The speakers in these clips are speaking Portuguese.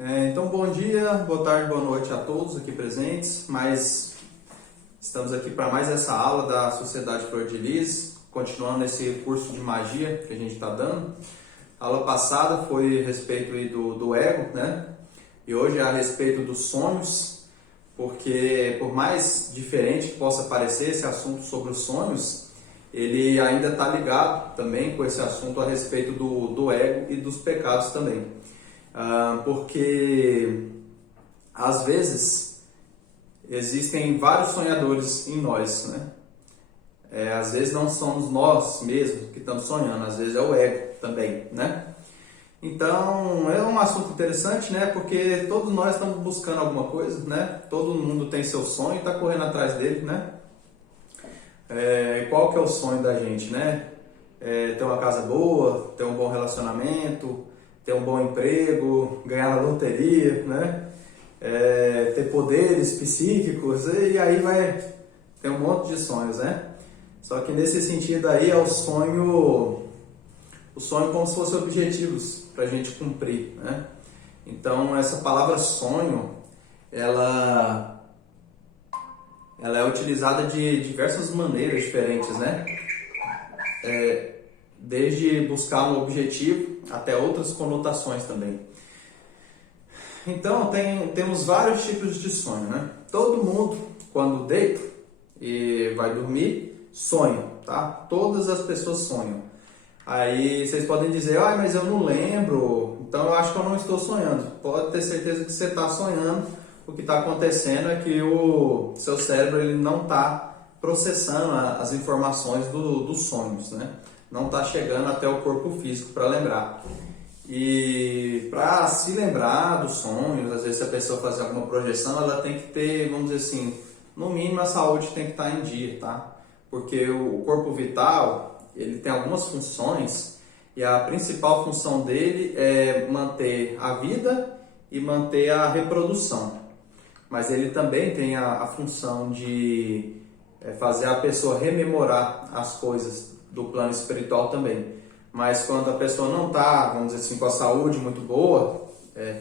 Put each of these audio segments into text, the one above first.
Então, bom dia, boa tarde, boa noite a todos aqui presentes. Estamos aqui para mais essa aula da Sociedade Flor de Lis, continuando esse curso de magia que a gente está dando. A aula passada foi a respeito do ego, né? E hoje é a respeito dos sonhos, porque por mais diferente que possa parecer esse assunto sobre os sonhos, ele ainda está ligado também com esse assunto a respeito do ego e dos pecados também. Porque às vezes existem vários sonhadores em nós, né? Às vezes não somos nós mesmos que estamos sonhando, às vezes é o ego também, né? Então é um assunto interessante, né? Porque todos nós estamos buscando alguma coisa, né? Todo mundo tem seu sonho e está correndo atrás dele, né? Qual que é o sonho da gente, né? Ter uma casa boa, ter um bom relacionamento, ter um bom emprego, ganhar na loteria, né? Ter poderes psíquicos, e aí vai ter um monte de sonhos, né? Só que nesse sentido aí é o sonho como se fossem objetivos para a gente cumprir, né? Então essa palavra sonho, ela é utilizada de diversas maneiras diferentes, né? Desde buscar um objetivo até outras conotações também. Então temos vários tipos de sonho, né? Todo mundo, quando deita e vai dormir, sonha, tá? Todas as pessoas sonham. Aí vocês podem dizer, mas eu não lembro, então eu acho que eu não estou sonhando. Pode ter certeza que você está sonhando. O que está acontecendo é que o seu cérebro ele não está processando as informações dos sonhos, né? Não está chegando até o corpo físico para lembrar. E para se lembrar dos sonhos, às vezes se a pessoa fazer alguma projeção, ela tem que ter, vamos dizer assim, no mínimo a saúde tem que estar em dia, tá? Porque o corpo vital, ele tem algumas funções e a principal função dele é manter a vida e manter a reprodução. Mas ele também tem a função de fazer a pessoa rememorar as coisas do plano espiritual também. Mas quando a pessoa não está, vamos dizer assim, com a saúde muito boa,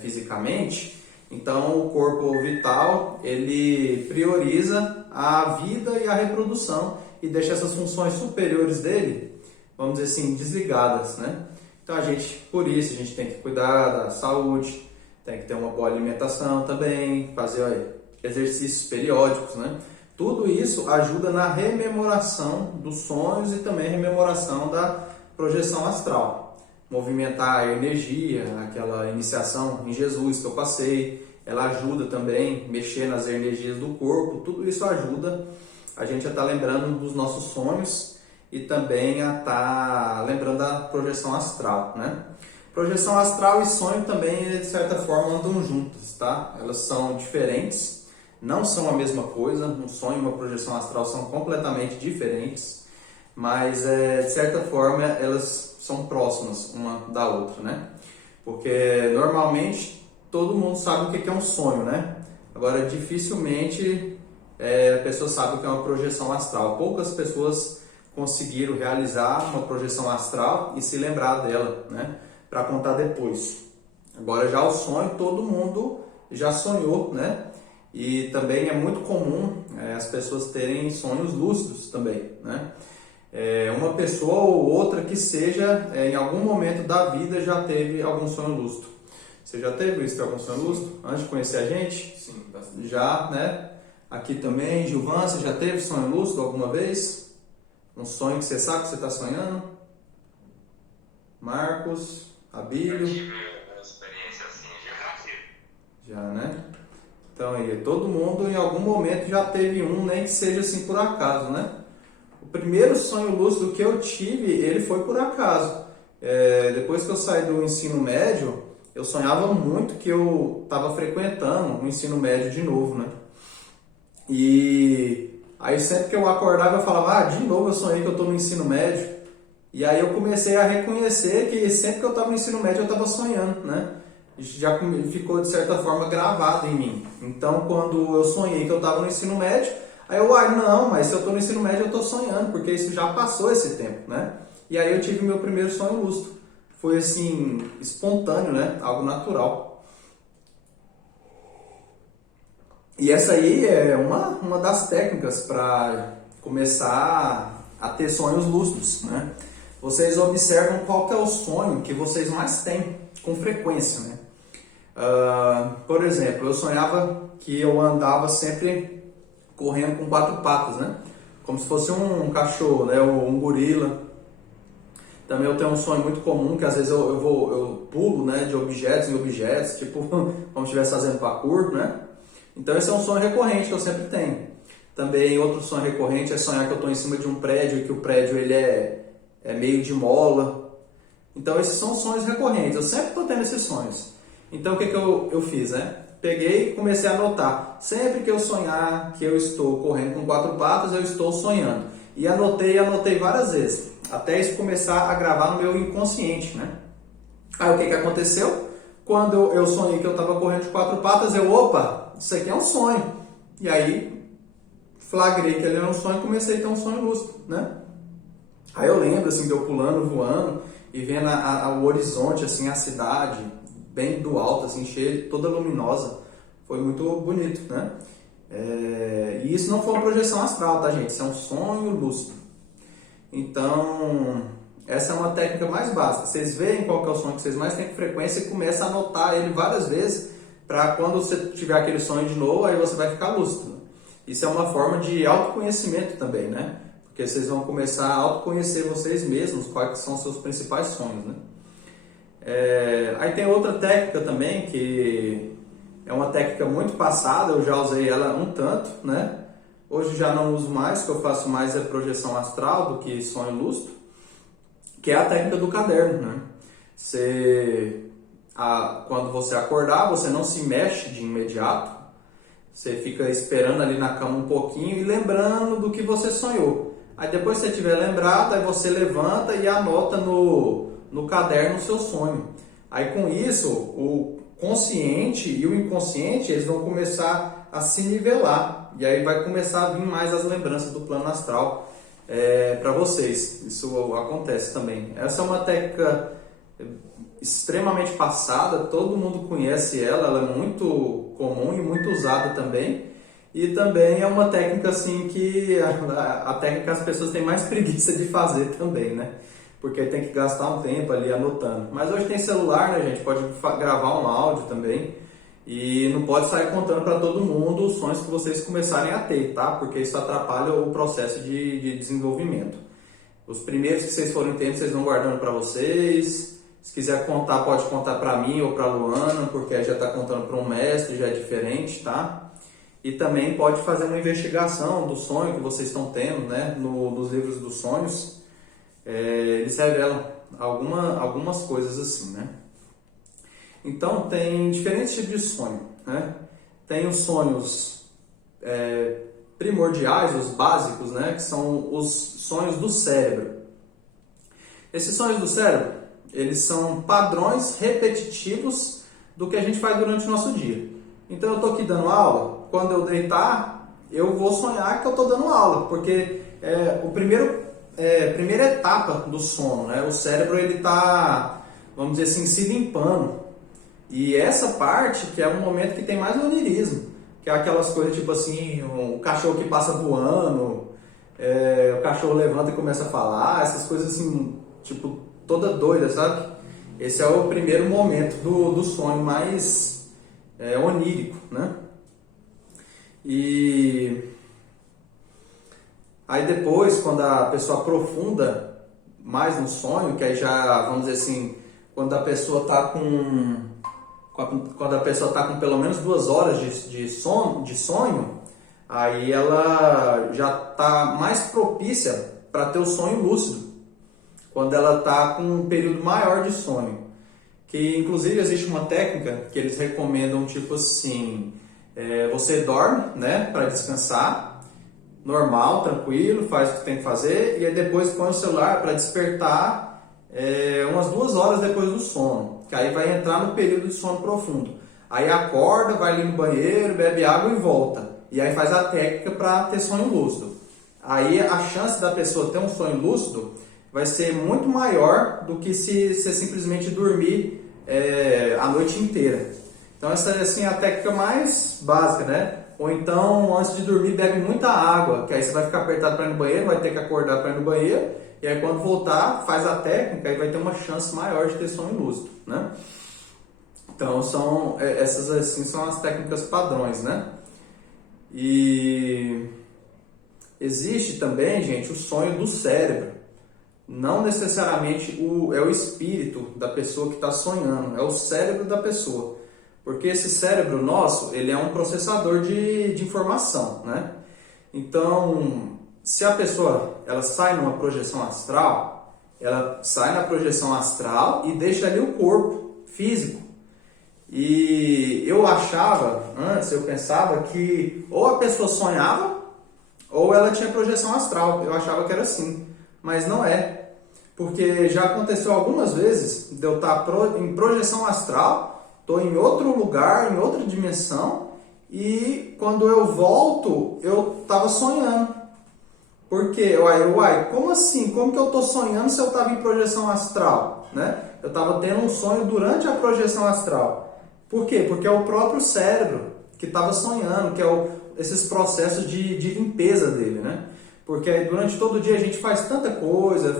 fisicamente, então o corpo vital, ele prioriza a vida e a reprodução e deixa essas funções superiores dele, vamos dizer assim, desligadas, né? Então por isso a gente tem que cuidar da saúde, tem que ter uma boa alimentação também, fazer exercícios periódicos, né? Tudo isso ajuda na rememoração dos sonhos e também rememoração da projeção astral. Movimentar a energia, aquela iniciação em Jesus que eu passei, ela ajuda também mexer nas energias do corpo, tudo isso ajuda a gente a estar lembrando dos nossos sonhos e também a estar lembrando da projeção astral, né? Projeção astral e sonho também, de certa forma, andam juntas, tá? Elas são diferentes. Não são a mesma coisa, um sonho e uma projeção astral são completamente diferentes, mas de certa forma elas são próximas uma da outra, né? Porque normalmente todo mundo sabe o que é um sonho, né? Agora dificilmente a pessoa sabe o que é uma projeção astral. Poucas pessoas conseguiram realizar uma projeção astral e se lembrar dela, né? Para contar depois. Agora já o sonho todo mundo já sonhou, né? E também é muito comum as pessoas terem sonhos lúcidos também, né? Uma pessoa ou outra que seja, em algum momento da vida, já teve algum sonho lúcido. Você já teve isso, algum sonho lúcido? Antes de conhecer a gente? Sim, bastante. Já, né? Aqui também, Gilvan, você já teve sonho lúcido alguma vez? Um sonho que você sabe que você está sonhando? Marcos, Abílio? Eu tive uma experiência assim, Já, né? Então aí, todo mundo em algum momento já teve um, nem que seja assim por acaso, né? O primeiro sonho lúcido que eu tive, ele foi por acaso. Depois que eu saí do ensino médio, eu sonhava muito que eu estava frequentando o ensino médio de novo, né? E aí sempre que eu acordava eu falava, de novo eu sonhei que eu estou no ensino médio. E aí eu comecei a reconhecer que sempre que eu estava no ensino médio eu estava sonhando, né? Já ficou de certa forma gravado em mim. Então quando eu sonhei que eu estava no ensino médio, aí eu, não, mas se eu estou no ensino médio eu estou sonhando, porque isso já passou esse tempo, né? E aí eu tive meu primeiro sonho lúcido. Foi assim, espontâneo, né? Algo natural. E essa aí é uma das técnicas para começar a ter sonhos lúcidos, né? Vocês observam qual que é o sonho que vocês mais têm com frequência, né? Por exemplo, eu sonhava que eu andava sempre correndo com 4 patas, né? Como se fosse um cachorro, né? Ou um gorila. Também eu tenho um sonho muito comum que às vezes eu pulo, né? De objetos em objetos, tipo como se estivesse fazendo parkour, né? Então esse é um sonho recorrente que eu sempre tenho. Também outro sonho recorrente é sonhar que eu estou em cima de um prédio e que o prédio ele é meio de mola. Então esses são sonhos recorrentes, eu sempre estou tendo esses sonhos. Então o que eu fiz, né? Peguei e comecei a anotar. Sempre que eu sonhar que eu estou correndo com 4 patas, eu estou sonhando. E anotei várias vezes, até isso começar a gravar no meu inconsciente, né? Aí o que aconteceu? Quando eu sonhei que eu estava correndo de 4 patas, opa, isso aqui é um sonho. E aí flagrei que ele era um sonho e comecei a ter um sonho lúcido, né? Aí eu lembro assim de eu pulando, voando e vendo o horizonte, assim, a cidade bem do alto, assim, cheia, toda luminosa. Foi muito bonito, né? E isso não foi uma projeção astral, tá, gente? Isso é um sonho lúcido. Então, essa é uma técnica mais básica. Vocês veem qual que é o sonho que vocês mais têm com frequência e começa a anotar ele várias vezes para quando você tiver aquele sonho de novo, aí você vai ficar lúcido. Isso é uma forma de autoconhecimento também, né? Porque vocês vão começar a autoconhecer vocês mesmos, quais são os seus principais sonhos, né? Aí tem outra técnica também, que é uma técnica muito passada, eu já usei ela um tanto, né? Hoje já não uso mais, o que eu faço mais é projeção astral do que sonho lúcido, que é a técnica do caderno, né? Quando você acordar, você não se mexe de imediato, você fica esperando ali na cama um pouquinho e lembrando do que você sonhou. Aí depois que você estiver lembrado, aí você levanta e anota no caderno o seu sonho. Aí com isso, o consciente e o inconsciente, eles vão começar a se nivelar. E aí vai começar a vir mais as lembranças do plano astral para vocês. Isso acontece também. Essa é uma técnica extremamente passada, todo mundo conhece ela é muito comum e muito usada também. E também é uma técnica assim que a técnica as pessoas têm mais preguiça de fazer também, né? Porque tem que gastar um tempo ali anotando. Mas hoje tem celular, né, gente? Pode gravar um áudio também. E não pode sair contando para todo mundo os sonhos que vocês começarem a ter, tá? Porque isso atrapalha o processo de desenvolvimento. Os primeiros que vocês forem tendo, vocês vão guardando para vocês. Se quiser contar, pode contar para mim ou para a Luana, porque já está contando para um mestre, já é diferente, tá? E também pode fazer uma investigação do sonho que vocês estão tendo, né? Nos livros dos sonhos. Eles revelam algumas coisas assim, né? Então, tem diferentes tipos de sonho, né? Tem os sonhos primordiais, os básicos, né? Que são os sonhos do cérebro. Esses sonhos do cérebro, eles são padrões repetitivos do que a gente faz durante o nosso dia. Então, eu estou aqui dando aula, quando eu deitar, eu vou sonhar que eu estou dando aula, porque primeira etapa do sono, né? O cérebro ele está, vamos dizer assim, se limpando. E essa parte que é um momento que tem mais onirismo, que é aquelas coisas tipo assim, o cachorro que passa voando, o cachorro levanta e começa a falar, essas coisas assim, tipo, toda doida, sabe? Esse é o primeiro momento do sonho mais onírico, né? E aí depois, quando a pessoa aprofunda mais no sonho, que aí já, vamos dizer assim, quando a pessoa está com pelo menos 2 horas de sonho, aí ela já está mais propícia para ter o sonho lúcido, quando ela está com um período maior de sonho. Que inclusive existe uma técnica que eles recomendam, tipo assim, você dorme, né, para descansar, normal, tranquilo, faz o que tem que fazer, e aí depois põe o celular para despertar umas 2 horas depois do sono, que aí vai entrar no período de sono profundo. Aí acorda, vai ali no banheiro, bebe água e volta. E aí faz a técnica para ter sonho lúcido. Aí a chance da pessoa ter um sonho lúcido vai ser muito maior do que se você simplesmente dormir a noite inteira. Então essa assim, é a técnica mais básica, né? Ou então, antes de dormir, bebe muita água, que aí você vai ficar apertado para ir no banheiro, vai ter que acordar para ir no banheiro, e aí quando voltar, faz a técnica e vai ter uma chance maior de ter sonho lúcido, né? Então, essas assim são as técnicas padrões, né? E existe também, gente, o sonho do cérebro. Não necessariamente é o espírito da pessoa que está sonhando, é o cérebro da pessoa. Porque esse cérebro nosso, ele é um processador de informação, né? Então, se a pessoa ela sai numa projeção astral, ela sai na projeção astral e deixa ali o corpo físico. E eu achava, antes eu pensava que ou a pessoa sonhava ou ela tinha projeção astral. Eu achava que era assim, mas não é. Porque já aconteceu algumas vezes de eu estar em projeção astral, estou em outro lugar, em outra dimensão, e quando eu volto, eu estava sonhando. Por quê? Uai, como assim? Como que eu estou sonhando se eu estava em projeção astral? Né? Eu estava tendo um sonho durante a projeção astral. Por quê? Porque é o próprio cérebro que estava sonhando, que é esses processos de limpeza dele. Né? Porque durante todo o dia a gente faz tanta coisa,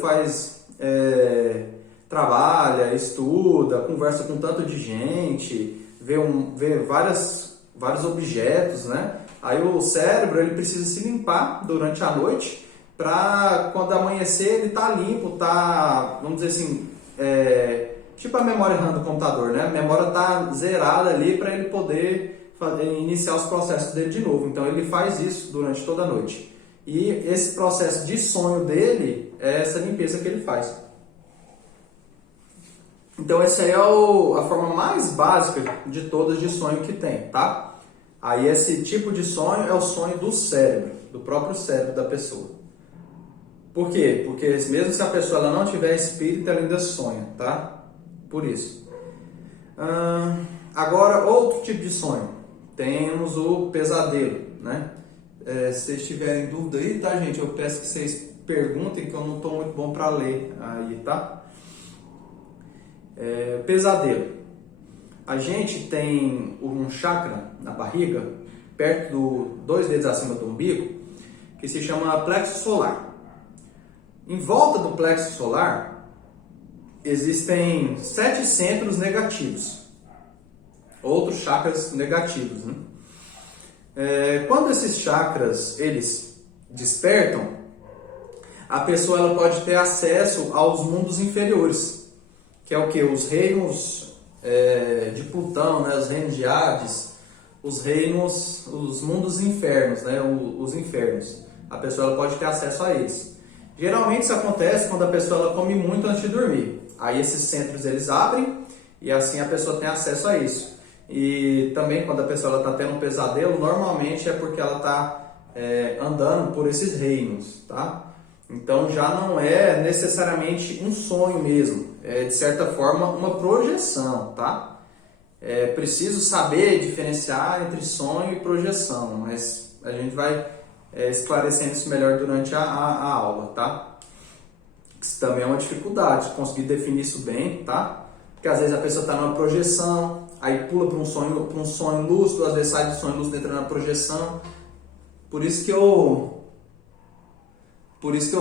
trabalha, estuda, conversa com tanto de gente, vê vários objetos, né? Aí o cérebro ele precisa se limpar durante a noite para quando amanhecer ele tá limpo, vamos dizer assim, tipo a memória RAM do computador, né? A memória tá zerada ali para ele poder iniciar os processos dele de novo. Então ele faz isso durante toda a noite. E esse processo de sonho dele é essa limpeza que ele faz. Então essa aí é a forma mais básica de todas de sonho que tem, tá? Aí esse tipo de sonho é o sonho do cérebro, do próprio cérebro da pessoa. Por quê? Porque mesmo se a pessoa ela não tiver espírito, ela ainda sonha, tá? Por isso. Agora, outro tipo de sonho. Temos o pesadelo, né? Se vocês tiverem dúvida aí, tá, gente? Eu peço que vocês perguntem, que eu não estou muito bom para ler aí, tá? Pesadelo. A gente tem um chakra na barriga, perto 2 dedos acima do umbigo, que se chama plexo solar. Em volta do plexo solar existem 7 centros negativos, outros chakras negativos, né? Quando esses chakras eles despertam, a pessoa ela pode ter acesso aos mundos inferiores, que é o que? Os reinos de Plutão, né? Os reinos de Hades, os mundos infernos, né? Os infernos. A pessoa ela pode ter acesso a eles. Geralmente isso acontece quando a pessoa ela come muito antes de dormir. Aí esses centros eles abrem e assim a pessoa tem acesso a isso. E também quando a pessoa está tendo um pesadelo, normalmente é porque ela está andando por esses reinos, tá? Então já não é necessariamente um sonho mesmo, é de certa forma uma projeção, tá? É preciso saber diferenciar entre sonho e projeção, mas a gente vai esclarecendo isso melhor durante a aula, tá? Isso também é uma dificuldade, conseguir definir isso bem, tá? Porque às vezes a pessoa está numa projeção, aí pula para um sonho lúcido, às vezes sai do sonho lúcido entra na projeção. Por isso que eu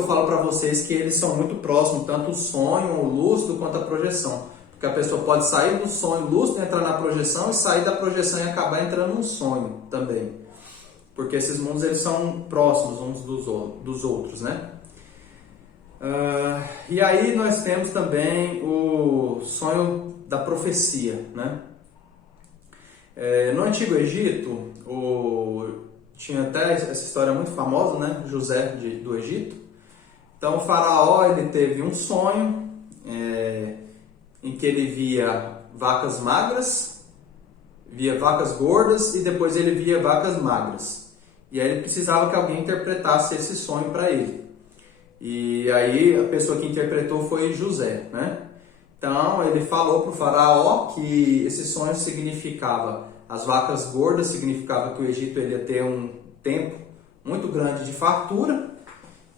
falo para vocês que eles são muito próximos, tanto o sonho lúcido quanto a projeção. Porque a pessoa pode sair do sonho lúcido, entrar na projeção, e sair da projeção e acabar entrando num sonho também. Porque esses mundos eles são próximos uns dos outros, né? E aí nós temos também o sonho da profecia, né? No Antigo Egito, tinha até essa história muito famosa, né? José do Egito. Então o faraó ele teve um sonho em que ele via vacas magras, via vacas gordas e depois ele via vacas magras. E aí ele precisava que alguém interpretasse esse sonho para ele. E aí a pessoa que interpretou foi José, né? Então ele falou para o faraó que esse sonho significava as vacas gordas, significava que o Egito ele ia ter um tempo muito grande de fartura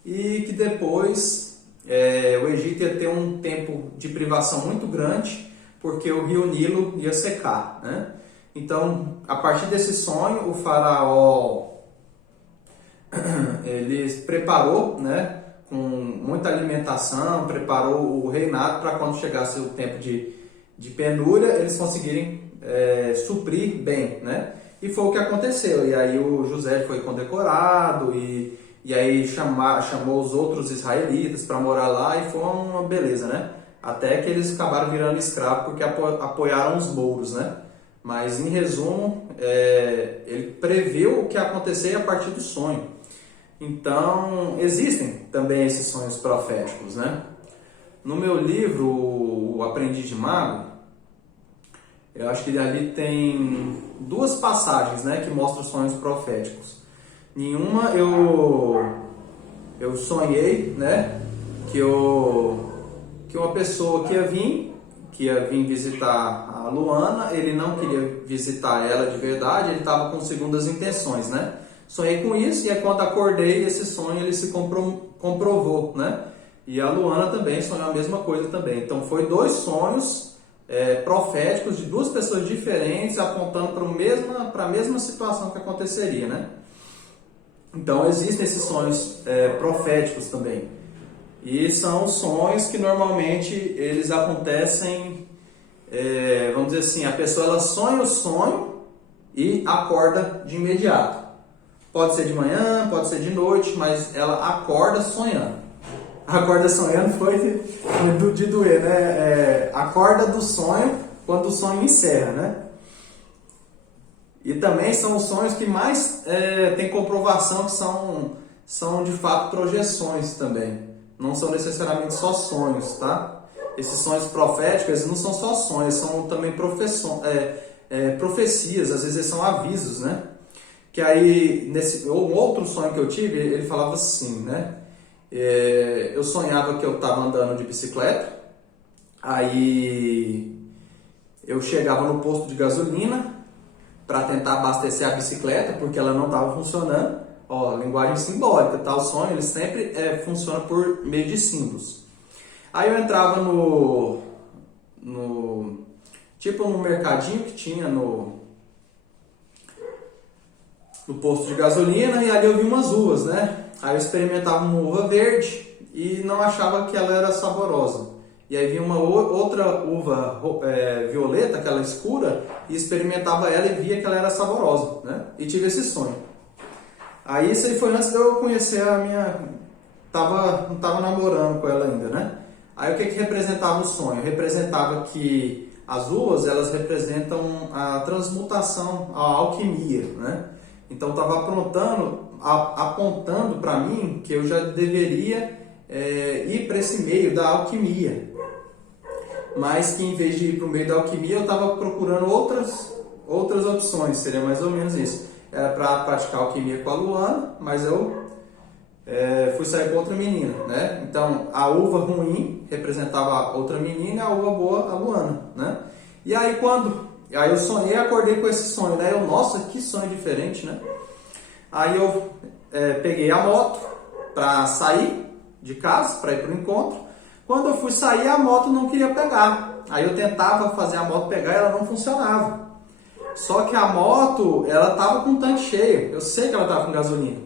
e que depois o Egito ia ter um tempo de privação muito grande porque o rio Nilo ia secar, né? Então, a partir desse sonho, o faraó ele preparou, né, com muita alimentação, preparou o reinado para quando chegasse o tempo de penúria, eles conseguirem suprir bem, né? E foi o que aconteceu. E aí o José foi condecorado e aí chamou os outros israelitas para morar lá e foi uma beleza, né? Até que eles acabaram virando escravos porque apoiaram os mouros, né? Mas em resumo, ele previu o que ia acontecer a partir do sonho. Então, existem também esses sonhos proféticos, né? No meu livro, O Aprendiz de Mago, eu acho que ali tem duas passagens, né, que mostram sonhos proféticos. Em uma eu sonhei, né, que uma pessoa que ia vir visitar a Luana, ele não queria visitar ela de verdade, ele estava com segundas intenções, né? Sonhei com isso e aí quando acordei, esse sonho ele se comprovou, né? E a Luana também sonhou a mesma coisa também. Então foi dois sonhos proféticos de duas pessoas diferentes apontando para a mesma situação que aconteceria, né? Então existem esses sonhos proféticos também. E são sonhos que normalmente eles acontecem, vamos dizer assim, a pessoa ela sonha o sonho e acorda de imediato. Pode ser de manhã, pode ser de noite, mas ela acorda sonhando. Acorda sonhando foi de doer, né? Acorda do sonho quando o sonho encerra, né? E também são os sonhos que mais tem comprovação que são de fato projeções também. Não são necessariamente só sonhos, tá? Esses sonhos proféticos, eles não são só sonhos, são também profecias, às vezes eles são avisos, né? Que aí, um outro sonho que eu tive, ele falava assim, né? Eu sonhava que eu estava andando de bicicleta, aí eu chegava no posto de gasolina para tentar abastecer a bicicleta, porque ela não estava funcionando. Ó, linguagem simbólica, tá? O sonho ele sempre funciona por meio de símbolos. Aí eu entrava no mercadinho que tinha no posto de gasolina e ali eu vi umas uvas, né? Aí eu experimentava uma uva verde e não achava que ela era saborosa. E aí vi uma outra uva violeta, aquela escura, e experimentava ela e via que ela era saborosa, né? E tive esse sonho. Aí isso aí foi antes de eu conhecer a minha... não estava namorando com ela ainda, né? Aí o que representava o sonho? Representava que as uvas, elas representam a transmutação, a alquimia, né? Então estava apontando para mim que eu já deveria ir para esse meio da alquimia. Mas que em vez de ir para o meio da alquimia, eu estava procurando outras opções, seria mais ou menos isso. Era para praticar alquimia com a Luana, mas eu fui sair com outra menina, né? Então a uva ruim representava outra menina e a uva boa a Luana, né? E aí eu sonhei e acordei com esse sonho, né? Nossa, que sonho diferente, né? Aí eu peguei a moto para sair de casa, para ir para o encontro. Quando eu fui sair, a moto não queria pegar. Aí eu tentava fazer a moto pegar e ela não funcionava. Só que a moto, ela estava com o tanque cheio. Eu sei que ela estava com gasolina.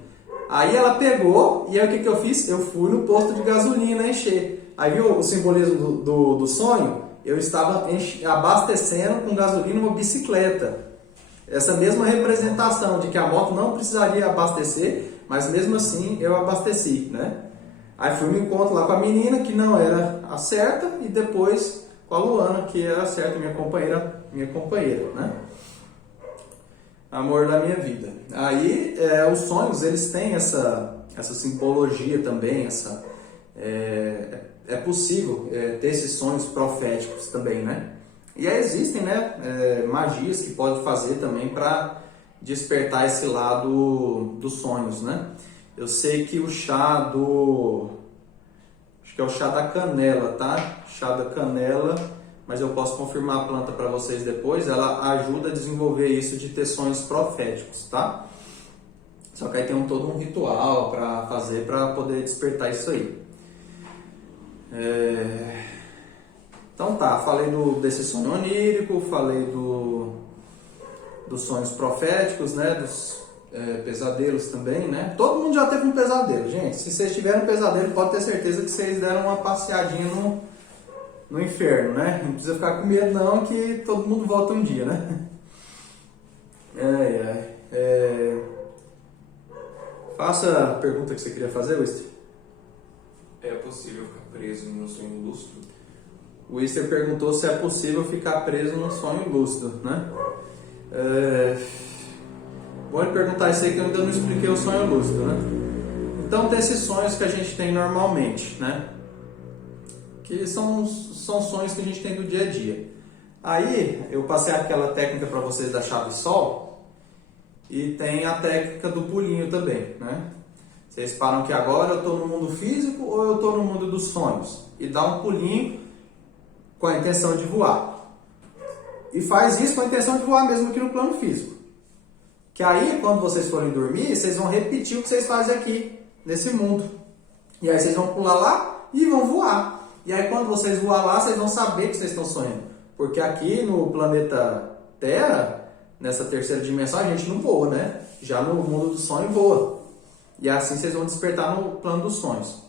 Aí ela pegou e aí o que eu fiz? Eu fui no posto de gasolina encher. Aí viu o simbolismo do sonho? Eu estava abastecendo com gasolina uma bicicleta. Essa mesma representação de que a moto não precisaria abastecer, mas mesmo assim eu abasteci, né? Aí fui no encontro lá com a menina que não era a certa e depois com a Luana que era a certa, minha companheira, né? Amor da minha vida. Aí os sonhos eles têm essa simbologia também, é possível ter esses sonhos proféticos também, né? E aí existem, né, magias que pode fazer também para despertar esse lado dos sonhos, né? Eu sei que o chá acho que é o chá da canela, tá? Chá da canela, mas eu posso confirmar a planta para vocês depois. Ela ajuda a desenvolver isso de ter sonhos proféticos, tá? Só que aí tem todo um ritual para fazer para poder despertar isso aí. Então tá, falei desse sonho onírico, falei dos sonhos proféticos, né? Dos pesadelos também, né? Todo mundo já teve um pesadelo, gente. Se vocês tiverem um pesadelo, pode ter certeza que vocês deram uma passeadinha no inferno, né? Não precisa ficar com medo não, que todo mundo volta um dia, né? Faça a pergunta que você queria fazer, Wister. É possível ficar preso em um sonho lúcido? O Wister perguntou se é possível ficar preso num sonho lúcido, né? Vou lhe perguntar isso aí que eu ainda não expliquei o sonho lúcido, né? Então tem esses sonhos que a gente tem normalmente, né? Que são sonhos que a gente tem do dia a dia. Aí eu passei aquela técnica para vocês da chave sol e tem a técnica do pulinho também, né? Vocês param que agora eu estou no mundo físico ou eu estou no mundo dos sonhos e dá um pulinho com a intenção de voar. E faz isso com a intenção de voar mesmo aqui no plano físico. Que aí quando vocês forem dormir, vocês vão repetir o que vocês fazem aqui nesse mundo. E aí vocês vão pular lá e vão voar. E aí quando vocês voar lá, vocês vão saber que vocês estão sonhando. Porque aqui no planeta Terra, nessa terceira dimensão, a gente não voa, né? Já no mundo do sonho voa. E assim vocês vão despertar no plano dos sonhos.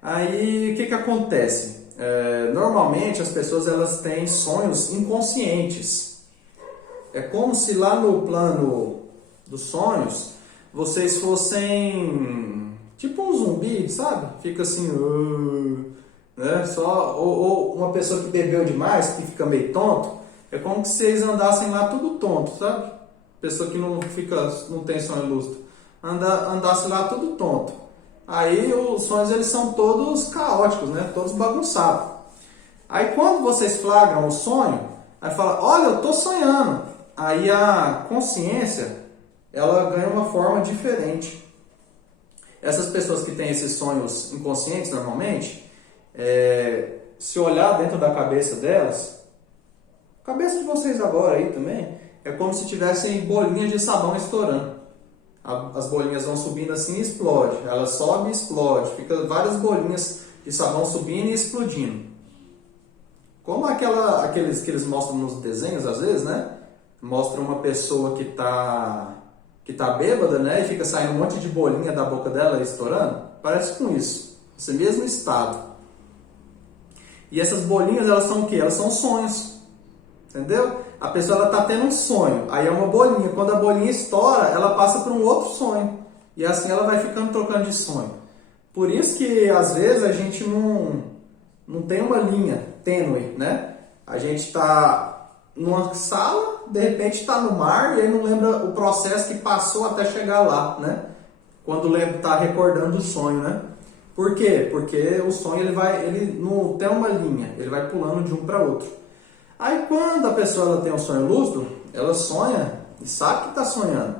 Aí o que acontece? Normalmente as pessoas elas têm sonhos inconscientes. É como se lá no plano dos sonhos vocês fossem tipo um zumbi, sabe? Fica assim... né? Ou uma pessoa que bebeu demais, que fica meio tonto, é como se vocês andassem lá tudo tonto, sabe? Pessoa que não tem sonho lúcido, andasse lá tudo tonto. Aí os sonhos eles são todos caóticos, né? Todos bagunçados. Aí quando vocês flagram o sonho, aí fala, olha, eu estou sonhando. Aí a consciência ela ganha uma forma diferente. Essas pessoas que têm esses sonhos inconscientes normalmente, se olhar dentro da cabeça delas, cabeça de vocês agora aí também, é como se tivessem bolinhas de sabão estourando. As bolinhas vão subindo assim e explode. Ela sobe e explode. Fica várias bolinhas de sabão subindo e explodindo. Como aqueles que eles mostram nos desenhos às vezes, né? Mostra uma pessoa que tá bêbada, né? E fica saindo um monte de bolinha da boca dela estourando. Parece com isso. Esse mesmo estado. E essas bolinhas, elas são o quê? Elas são sonhos. Entendeu? A pessoa ela está tendo um sonho. Aí é uma bolinha. Quando a bolinha estoura, ela passa para um outro sonho. E assim ela vai ficando trocando de sonho. Por isso que, às vezes, a gente não tem uma linha tênue, né? A gente está numa sala, de repente está no mar, e aí não lembra o processo que passou até chegar lá, né? Quando está recordando o sonho, né? Por quê? Porque o sonho ele não tem uma linha, ele vai pulando de um para outro. Aí quando a pessoa ela tem um sonho lúcido, ela sonha e sabe que está sonhando.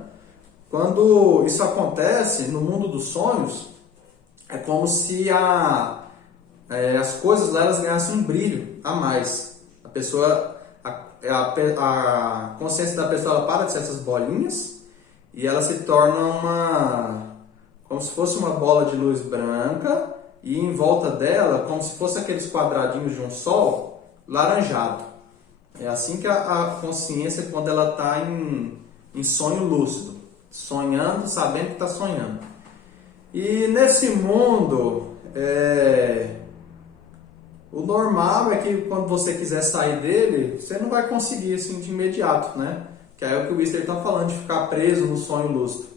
Quando isso acontece no mundo dos sonhos, é como se as coisas lá elas ganhassem um brilho a mais. A pessoa, a consciência da pessoa ela para de ser essas bolinhas e ela se torna como se fosse uma bola de luz branca e em volta dela, como se fosse aqueles quadradinhos de um sol laranjado. É assim que a consciência, quando ela está em sonho lúcido, sonhando, sabendo que está sonhando. E nesse mundo, o normal é que quando você quiser sair dele, você não vai conseguir assim de imediato, né? Que é o que o Wister está falando, de ficar preso no sonho lúcido.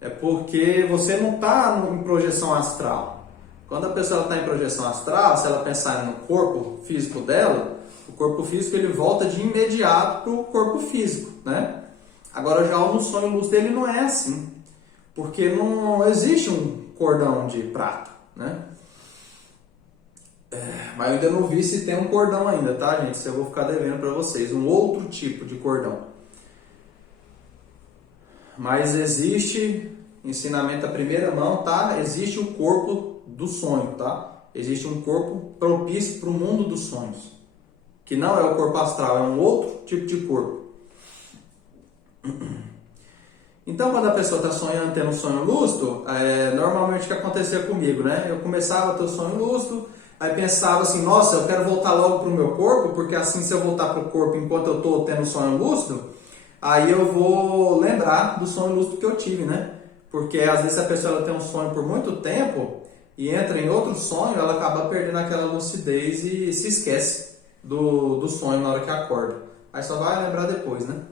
É porque você não está em projeção astral. Quando a pessoa está em projeção astral, se ela pensar no corpo físico dela, o corpo físico ele volta de imediato para o corpo físico, né? Agora já no sonho lúcido ele não é assim, porque não existe um cordão de prata, né? Mas eu ainda não vi se tem um cordão ainda, tá, gente? Isso eu vou ficar devendo para vocês, um outro tipo de cordão. Mas existe ensinamento à primeira mão, tá? Existe o corpo do sonho, tá? Existe um corpo propício para o mundo dos sonhos, que não é o corpo astral, é um outro tipo de corpo. Então, quando a pessoa está sonhando, tendo um sonho lúcido, normalmente o que acontecia comigo, né? Eu começava a ter o sonho lúcido, aí pensava assim, nossa, eu quero voltar logo para o meu corpo, porque assim se eu voltar para o corpo enquanto eu estou tendo um sonho lúcido, aí eu vou lembrar do sonho lúcido que eu tive, né? Porque às vezes a pessoa ela tem um sonho por muito tempo e entra em outro sonho, ela acaba perdendo aquela lucidez e se esquece do sonho na hora que acorda. Aí só vai lembrar depois, né?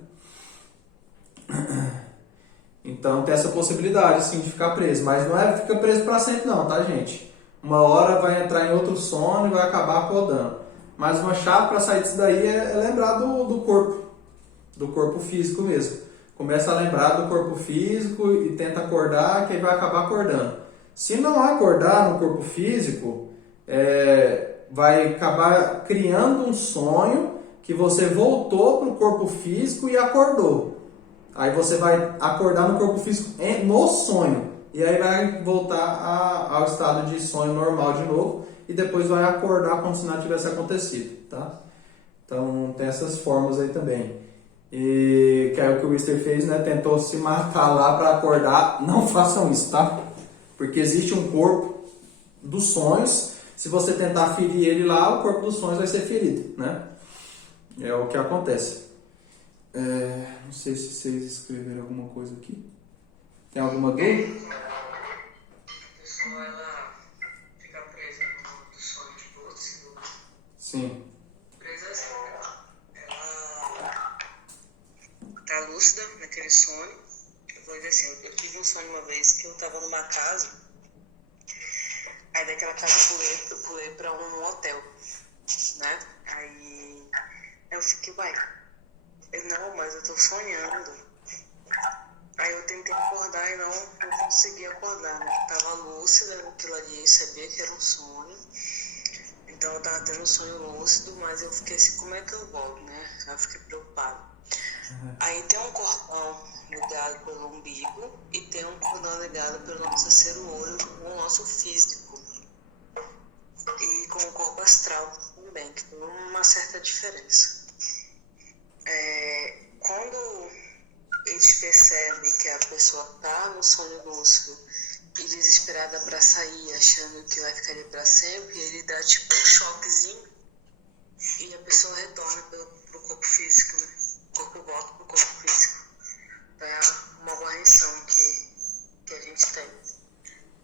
Então tem essa possibilidade sim de ficar preso, mas não é fica preso para sempre não, tá, gente? Uma hora vai entrar em outro sonho e vai acabar acordando. Mas uma chave para sair disso daí é lembrar do corpo físico mesmo. Começa a lembrar do corpo físico e tenta acordar, que aí vai acabar acordando. Se não acordar no corpo físico, vai acabar criando um sonho que você voltou para o corpo físico e acordou. Aí você vai acordar no corpo físico no sonho. E aí vai voltar ao estado de sonho normal de novo. E depois vai acordar como se nada tivesse acontecido, tá? Então tem essas formas aí também. E que é o que o Wister fez, né? Tentou se matar lá para acordar. Não façam isso, tá? Porque existe um corpo dos sonhos. Se você tentar ferir ele lá, o corpo dos sonhos vai ser ferido, né? É o que acontece. Não sei se vocês escreveram alguma coisa aqui. Tem alguma dúvida? A pessoa ela fica presa no mundo do sonho de lúcido. Sim. Presa assim, ela tá lúcida naquele sonho. Eu vou dizer assim, eu tive um sonho uma vez que eu tava numa casa. Aí daquela casa eu pulei pra um hotel, né? Aí eu fiquei, não, mas eu tô sonhando. Aí eu tentei acordar e não consegui acordar, né? Eu tava lúcida naquilo ali, sabia que era um sonho. Então eu tava tendo um sonho lúcido, mas eu fiquei assim, como é que eu volto, né? Aí eu fiquei preocupada. Aí tem um cordão ligado pelo umbigo e tem um cordão ligado pelo nosso terceiro olho, com o nosso físico. E com o corpo astral também, que tem uma certa diferença. Quando eles percebem que a pessoa tá no sonho lúcido e desesperada para sair, achando que vai ficar ali para sempre, ele dá tipo um choquezinho e a pessoa retorna pro corpo físico, né? O corpo volta pro corpo físico. É uma guarnição que a gente tem.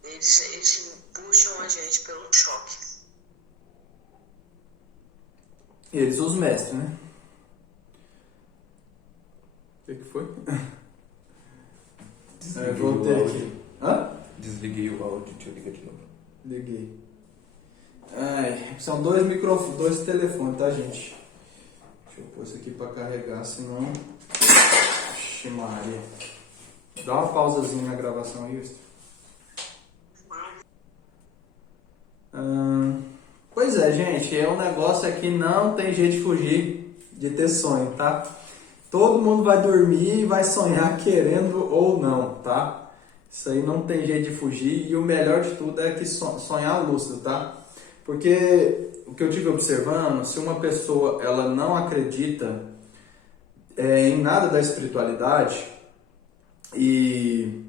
Eles puxam a gente pelo choque. Eles são os mestres, né? O que foi? Voltei aqui. Hã? Desliguei o áudio, deixa eu ligar de novo. Liguei. São dois microfones, dois telefones, tá, gente? Deixa eu pôr isso aqui pra carregar, senão... Ixi, Maria. Dá uma pausazinha na gravação aí, Wister. Pois é, gente, é um negócio que não tem jeito de fugir de ter sonho, tá? Todo mundo vai dormir e vai sonhar querendo ou não, tá? Isso aí não tem jeito de fugir e o melhor de tudo é que sonhar lúcido, tá? Porque o que eu tive observando, se uma pessoa ela não acredita em nada da espiritualidade e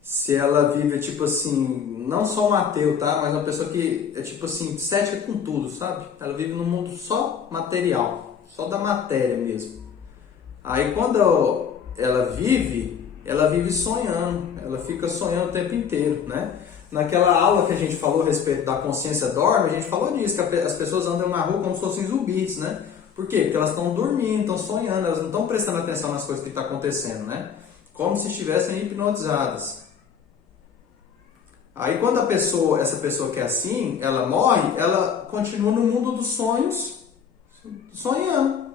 se ela vive tipo assim, não só um ateu, tá? Mas uma pessoa que é tipo assim, cética com tudo, sabe? Ela vive num mundo só material. Só da matéria mesmo. Aí quando ela vive sonhando, ela fica sonhando o tempo inteiro, né? Naquela aula que a gente falou a respeito da consciência dorme, a gente falou disso, que as pessoas andam na rua como se fossem zumbis, né? Por quê? Porque elas estão dormindo, estão sonhando, elas não estão prestando atenção nas coisas que estão acontecendo, né? Como se estivessem hipnotizadas. Aí quando essa pessoa que é assim, ela morre, ela continua no mundo dos sonhos, sonhando,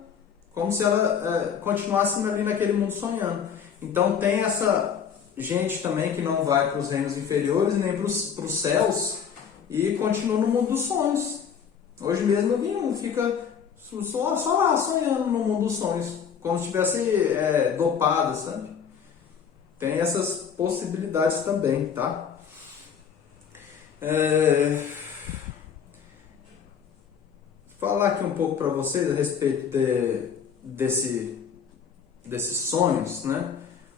como se ela continuasse ali naquele mundo sonhando. Então tem essa gente também que não vai para os reinos inferiores nem para os céus e continua no mundo dos sonhos. Hoje mesmo eu vi um, fica só lá sonhando no mundo dos sonhos, como se estivesse dopado, sabe? Tem essas possibilidades também, tá? Falar aqui um pouco para vocês a respeito desses sonhos, né?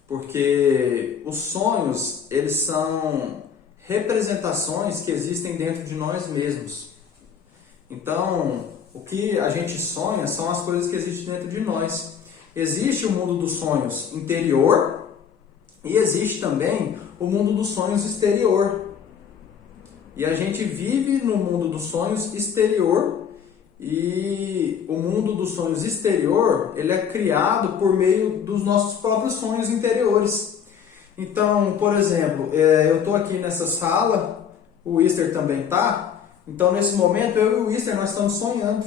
Porque os sonhos, eles são representações que existem dentro de nós mesmos. Então, o que a gente sonha são as coisas que existem dentro de nós. Existe o mundo dos sonhos interior e existe também o mundo dos sonhos exterior. E a gente vive no mundo dos sonhos exterior, e o mundo dos sonhos exterior, ele é criado por meio dos nossos próprios sonhos interiores. Então, por exemplo, eu estou aqui nessa sala, o Easter também está. Então, nesse momento, eu e o Easter, nós estamos sonhando.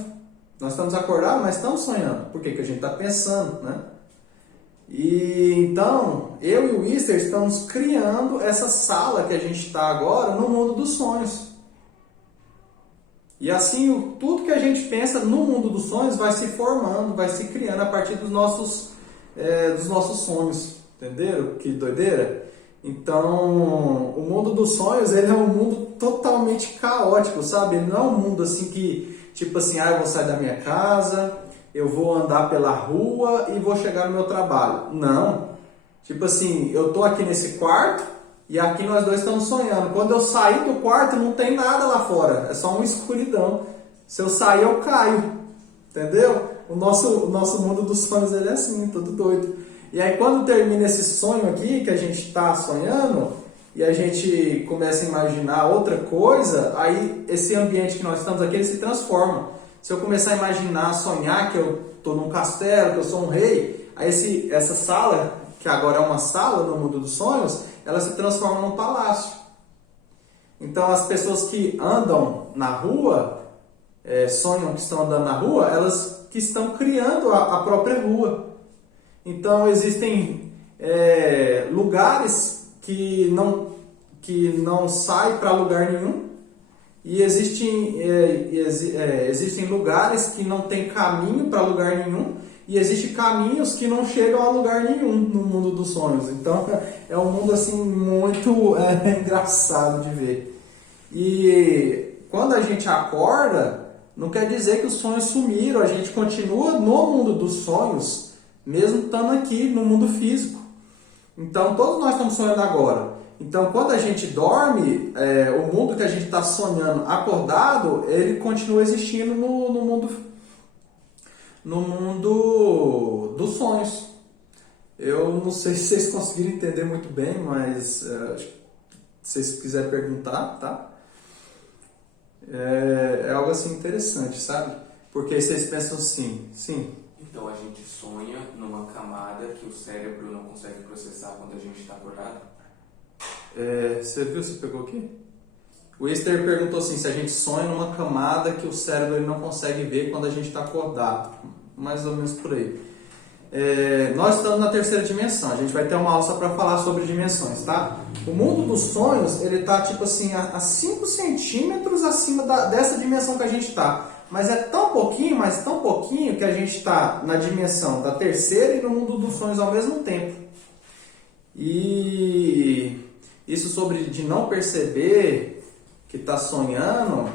Nós estamos acordados, mas estamos sonhando. Por quê? Porque a gente está pensando, né? E então, eu e o Easter estamos criando essa sala que a gente está agora no mundo dos sonhos. E assim, tudo que a gente pensa no mundo dos sonhos vai se formando, vai se criando a partir dos nossos sonhos. Entenderam? Que doideira? Então, o mundo dos sonhos, ele é um mundo totalmente caótico, sabe? Ele não é um mundo assim que, tipo assim, eu vou sair da minha casa, eu vou andar pela rua e vou chegar no meu trabalho. Não. Tipo assim, eu tô aqui nesse quarto e aqui nós dois estamos sonhando. Quando eu sair do quarto, não tem nada lá fora. É só uma escuridão. Se eu sair, eu caio. Entendeu? O nosso mundo dos sonhos, ele é assim, todo doido. E aí, quando termina esse sonho aqui, que a gente está sonhando, e a gente começa a imaginar outra coisa, aí esse ambiente que nós estamos aqui, ele se transforma. Se eu começar a imaginar, sonhar que eu estou num castelo, que eu sou um rei, aí essa sala, que agora é uma sala no mundo dos sonhos, ela se transforma num palácio. Então, as pessoas que andam na rua, sonham que estão andando na rua, elas que estão criando a própria rua. Então, existem lugares que não saem para lugar nenhum, e existem lugares que não tem caminho para lugar nenhum, e existem caminhos que não chegam a lugar nenhum no mundo dos sonhos. Então, é um mundo assim muito engraçado de ver. E quando a gente acorda, não quer dizer que os sonhos sumiram, a gente continua no mundo dos sonhos, mesmo estando aqui no mundo físico. Então, todos nós estamos sonhando agora. Então, quando a gente dorme, o mundo que a gente está sonhando acordado, ele continua existindo no mundo dos sonhos. Eu não sei se vocês conseguiram entender muito bem, mas se vocês quiserem perguntar, tá? É algo assim interessante, sabe? Porque vocês pensam assim, sim. Então a gente sonha numa camada que o cérebro não consegue processar quando a gente está acordado? Você viu? Você pegou aqui? O Easter perguntou assim, se a gente sonha numa camada que o cérebro ele não consegue ver quando a gente está acordado. Mais ou menos por aí. Nós estamos na terceira dimensão. A gente vai ter uma aula só para falar sobre dimensões, tá? O mundo dos sonhos, ele está tipo assim, a 5 centímetros acima dessa dimensão que a gente está. Mas é tão pouquinho, mas tão pouquinho que a gente está na dimensão da terceira e no mundo dos sonhos ao mesmo tempo. E isso sobre de não perceber que está sonhando,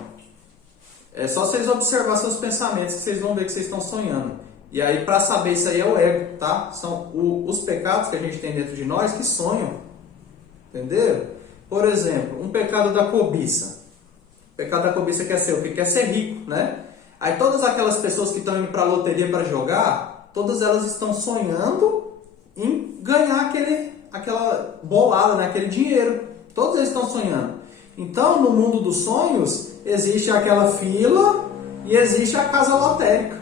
é só vocês observar seus pensamentos que vocês vão ver que vocês estão sonhando. E aí, para saber isso aí é o ego, tá? São os pecados que a gente tem dentro de nós que sonham. Entenderam? Por exemplo, um pecado da cobiça. O pecado da cobiça quer ser o que? Quer ser rico, né? Aí todas aquelas pessoas que estão indo para a loteria para jogar, todas elas estão sonhando em ganhar aquela bolada, né? Aquele dinheiro. Todos eles estão sonhando. Então, no mundo dos sonhos, existe aquela fila e existe a casa lotérica.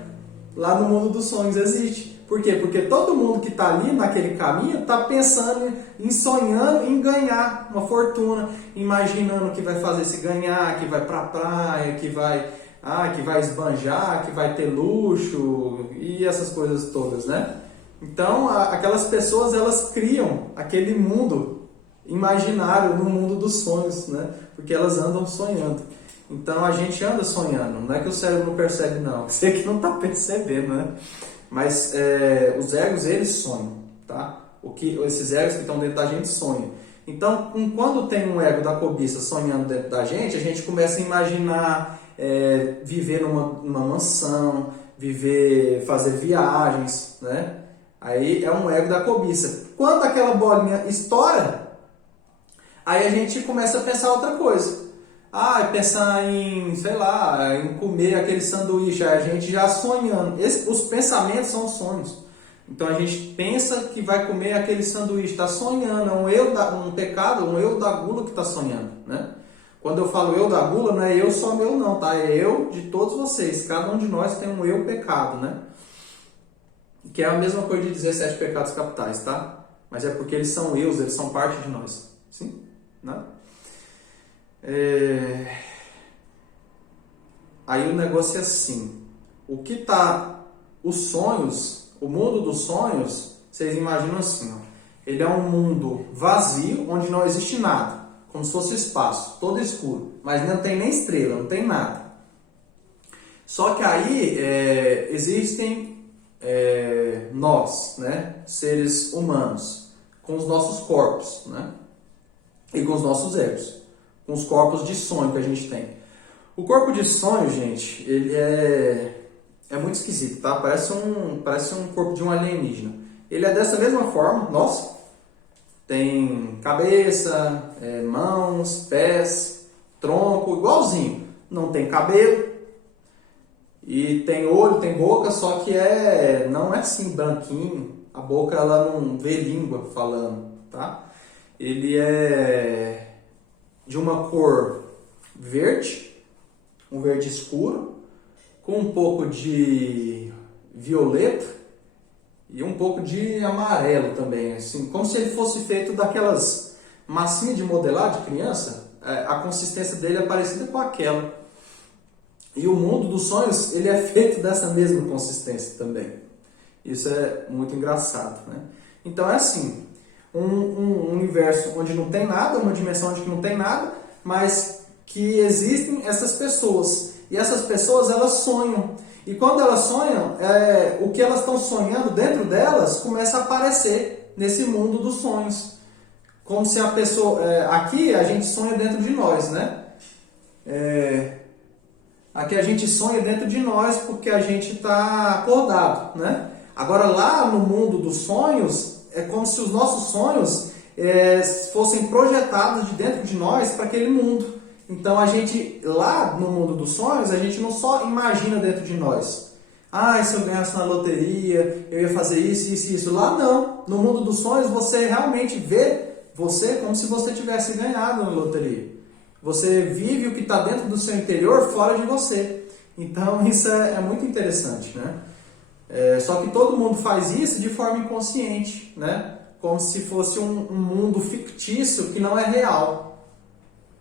Lá no mundo dos sonhos existe. Por quê? Porque todo mundo que está ali naquele caminho está pensando sonhando em ganhar uma fortuna, imaginando que vai fazer se ganhar, que vai para a praia, que vai esbanjar, que vai ter luxo e essas coisas todas, né? Então, aquelas pessoas, elas criam aquele mundo imaginário no mundo dos sonhos, né? Porque elas andam sonhando. Então, a gente anda sonhando. Não é que o cérebro não percebe, não. Você que não está percebendo, né? Mas os egos, eles sonham, tá? Esses egos que estão dentro da gente sonham. Então, quando tem um ego da cobiça sonhando dentro da gente, a gente começa a imaginar viver numa mansão, fazer viagens, né? Aí é um ego da cobiça. Quando aquela bolinha estoura, aí a gente começa a pensar outra coisa. Pensar em, sei lá, em comer aquele sanduíche, a gente já sonhando. Os pensamentos são sonhos. Então a gente pensa que vai comer aquele sanduíche, está sonhando, é um pecado, um eu da gula que está sonhando, né? Quando eu falo eu da gula, não é eu só meu não, tá? É eu de todos vocês. Cada um de nós tem um eu pecado, né? Que é a mesma coisa de 17 pecados capitais, tá? Mas é porque eles são eus, eles são parte de nós. Sim? Né? Aí o negócio é assim. Os sonhos, o mundo dos sonhos, vocês imaginam assim, ó. Ele é um mundo vazio, onde não existe nada. Como se fosse espaço, todo escuro. Mas não tem nem estrela, não tem nada. Só que aí existem nós, né? Seres humanos, com os nossos corpos, né? E com os nossos egos. Com os corpos de sonho que a gente tem. O corpo de sonho, gente, ele é muito esquisito, tá? Parece um corpo de um alienígena. Ele é dessa mesma forma, nossa. Tem cabeça, mãos, pés, tronco, igualzinho. Não tem cabelo. E tem olho, tem boca, só que não é assim branquinho. A boca ela não vê língua falando, tá? Ele é de uma cor verde, um verde escuro, com um pouco de violeta e um pouco de amarelo também, assim, como se ele fosse feito daquelas massinhas de modelar de criança. A consistência dele é parecida com aquela. E o mundo dos sonhos, ele é feito dessa mesma consistência também. Isso é muito engraçado, né? Então é assim, um universo onde não tem nada, uma dimensão onde não tem nada, mas que existem essas pessoas. E essas pessoas, elas sonham. E quando elas sonham, o que elas estão sonhando dentro delas começa a aparecer nesse mundo dos sonhos. Como se a pessoa... aqui a gente sonha dentro de nós, né? Aqui a gente sonha dentro de nós porque a gente está acordado, né? Agora lá no mundo dos sonhos, é como se os nossos sonhos fossem projetados de dentro de nós para aquele mundo. Então a gente, lá no mundo dos sonhos, a gente não só imagina dentro de nós. Se eu ganhasse na loteria, eu ia fazer isso, isso e isso. Lá não. No mundo dos sonhos você realmente vê você como se você tivesse ganhado na loteria. Você vive o que está dentro do seu interior fora de você. Então isso é muito interessante, né? Só que todo mundo faz isso de forma inconsciente, né? Como se fosse um mundo fictício que não é real.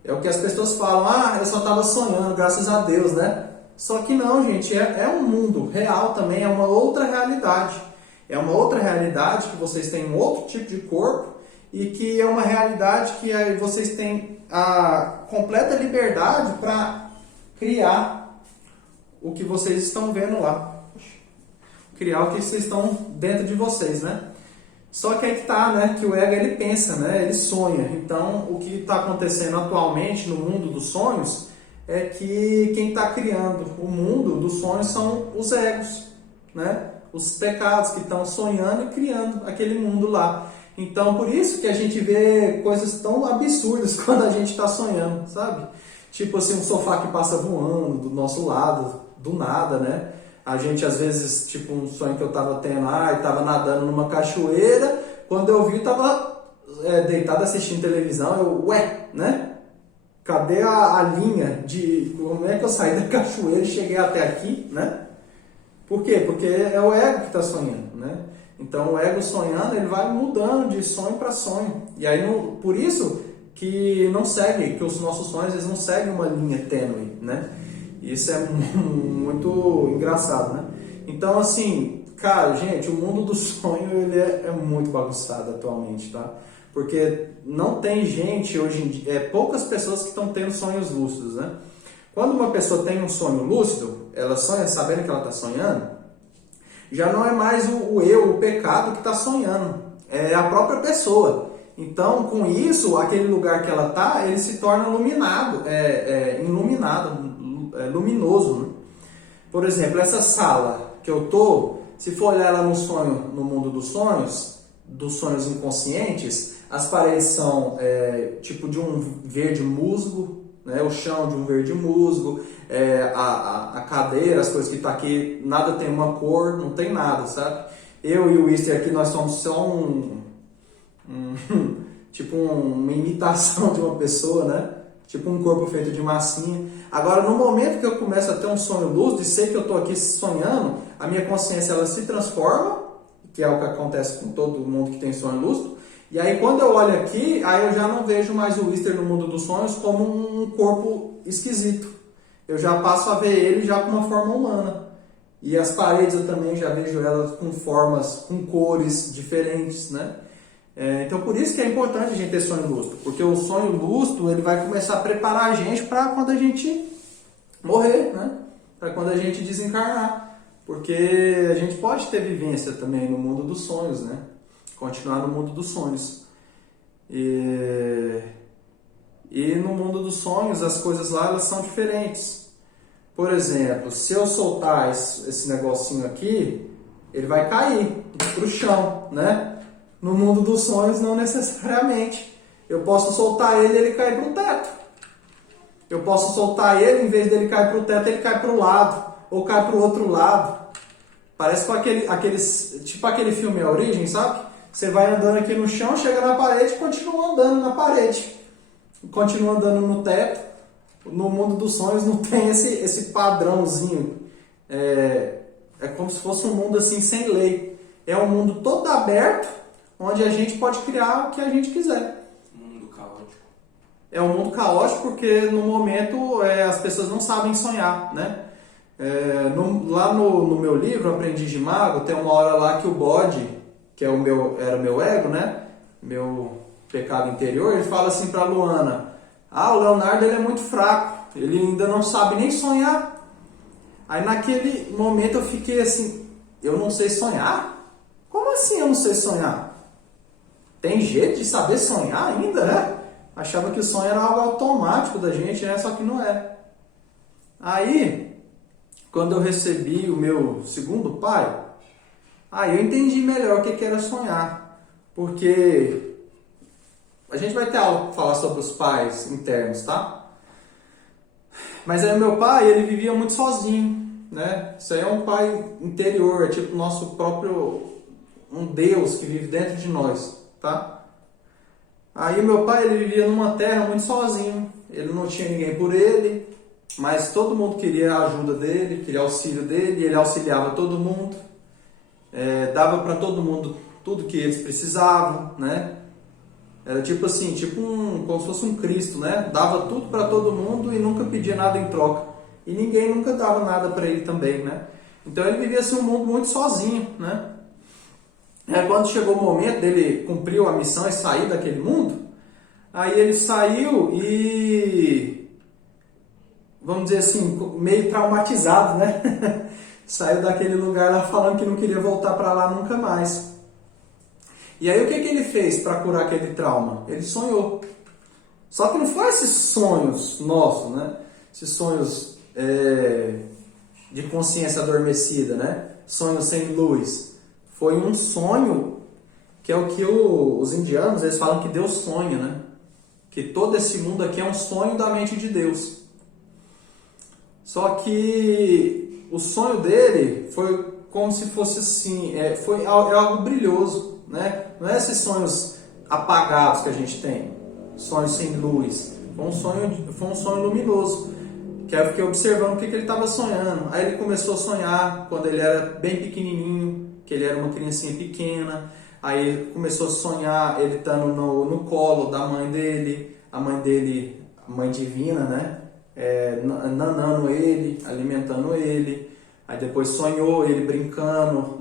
É o que as pessoas falam, eu só estava sonhando, graças a Deus, né? Só que não, gente, é um mundo real também, é uma outra realidade. É uma outra realidade que vocês têm um outro tipo de corpo e que é uma realidade que vocês têm a completa liberdade para criar o que vocês estão vendo lá. Criar o que vocês estão dentro de vocês, né? Só que aí que tá, né? Que o ego, ele pensa, né? Ele sonha. Então, o que está acontecendo atualmente no mundo dos sonhos é que quem está criando o mundo dos sonhos são os egos, né? Os pecados que estão sonhando e criando aquele mundo lá. Então, por isso que a gente vê coisas tão absurdas quando a gente está sonhando, sabe? Tipo assim, um sofá que passa voando do nosso lado, do nada, né? A gente, às vezes, tipo um sonho que eu estava tendo, estava nadando numa cachoeira, quando eu vi, estava deitado assistindo televisão, né? Cadê a linha de como é que eu saí da cachoeira e cheguei até aqui, né? Por quê? Porque é o ego que está sonhando, né? Então, o ego sonhando, ele vai mudando de sonho para sonho. E aí, por isso que não segue, que os nossos sonhos, eles não seguem uma linha tênue, né? Isso é muito engraçado, né? Então, assim, cara, gente, o mundo do sonho, ele é muito bagunçado atualmente, tá? Porque não tem gente hoje em dia, poucas pessoas que estão tendo sonhos lúcidos, né? Quando uma pessoa tem um sonho lúcido, ela sonha sabendo que ela está sonhando, já não é mais o eu, o pecado que está sonhando, é a própria pessoa. Então, com isso, aquele lugar que ela está, ele se torna iluminado, luminoso, né? Por exemplo, essa sala que eu tô, se for olhar ela no sonho, no mundo dos sonhos inconscientes, as paredes são tipo de um verde musgo, né? O chão de um verde musgo, a cadeira, as coisas que tá aqui, nada tem uma cor, não tem nada, sabe? eu e o Easter aqui, nós somos só tipo uma imitação de uma pessoa, né? Tipo um corpo feito de massinha. Agora, no momento que eu começo a ter um sonho lúcido e sei que eu estou aqui sonhando, a minha consciência ela se transforma, que é o que acontece com todo mundo que tem sonho lúcido. E aí, quando eu olho aqui, aí eu já não vejo mais o Easter no mundo dos sonhos como um corpo esquisito. Eu já passo a ver ele já com uma forma humana. E as paredes eu também já vejo elas com formas, com cores diferentes, né? Então, por isso que é importante a gente ter sonho lúcido. Porque o sonho lúcido, ele vai começar a preparar a gente para quando a gente morrer, né? Para quando a gente desencarnar. Porque a gente pode ter vivência também no mundo dos sonhos, né? Continuar no mundo dos sonhos. E no mundo dos sonhos, as coisas lá elas são diferentes. Por exemplo, se eu soltar esse negocinho aqui, ele vai cair para o chão, né? No mundo dos sonhos, não necessariamente. Eu posso soltar ele e ele cai para o teto. Eu posso soltar ele, em vez dele cair para o teto, ele cai para o lado. Ou cai para o outro lado. Parece com tipo aquele filme A Origem, sabe? Você vai andando aqui no chão, chega na parede e continua andando na parede. Continua andando no teto. No mundo dos sonhos não tem esse padrãozinho. É como se fosse um mundo assim sem lei. É um mundo todo aberto, onde a gente pode criar o que a gente quiser. Um mundo caótico. É um mundo caótico porque no momento as pessoas não sabem sonhar, né? Lá no meu livro, Aprendiz de Mago, tem uma hora lá que o bode, que era o meu ego, né? Meu pecado interior, ele fala assim para Luana: o Leonardo ele é muito fraco, ele ainda não sabe nem sonhar. Aí naquele momento eu fiquei assim, eu não sei sonhar? Como assim eu não sei sonhar? Tem jeito de saber sonhar ainda, né? Achava que o sonho era algo automático da gente, né? Só que não é. Aí, quando eu recebi o meu segundo pai, aí eu entendi melhor o que era sonhar. Porque a gente vai ter aula para falar sobre os pais internos, tá? Mas aí o meu pai, ele vivia muito sozinho, né? Isso aí é um pai interior, é tipo o nosso próprio, um Deus que vive dentro de nós, tá? Aí o meu pai, ele vivia numa terra muito sozinho, ele não tinha ninguém por ele, mas todo mundo queria a ajuda dele, queria auxílio dele, ele auxiliava todo mundo, dava para todo mundo tudo que eles precisavam, né? Era tipo assim, como se fosse um Cristo, né? Dava tudo para todo mundo e nunca pedia nada em troca. E ninguém nunca dava nada para ele também, né? Então ele vivia assim um mundo muito sozinho, né? Quando chegou o momento dele cumprir a missão e sair daquele mundo, aí ele saiu e, vamos dizer assim, meio traumatizado, né? Saiu daquele lugar lá falando que não queria voltar para lá nunca mais. E aí o que ele fez para curar aquele trauma? Ele sonhou. Só que não foi esses sonhos nossos, né? Esses sonhos de consciência adormecida, né? Sonhos sem luz. Foi um sonho que é o que os indianos eles falam que Deus sonha, né? Que todo esse mundo aqui é um sonho da mente de Deus. Só que o sonho dele foi como se fosse assim, é algo brilhoso, né? Não é esses sonhos apagados que a gente tem, sonhos sem luz. Foi um sonho luminoso, que aí eu fiquei observando o que ele estava sonhando. Aí ele começou a sonhar quando ele era bem pequenininho, que ele era uma criancinha pequena. Aí ele começou a sonhar ele estando no colo da mãe dele, a mãe divina, né? Nanando ele, alimentando ele. Aí depois sonhou ele brincando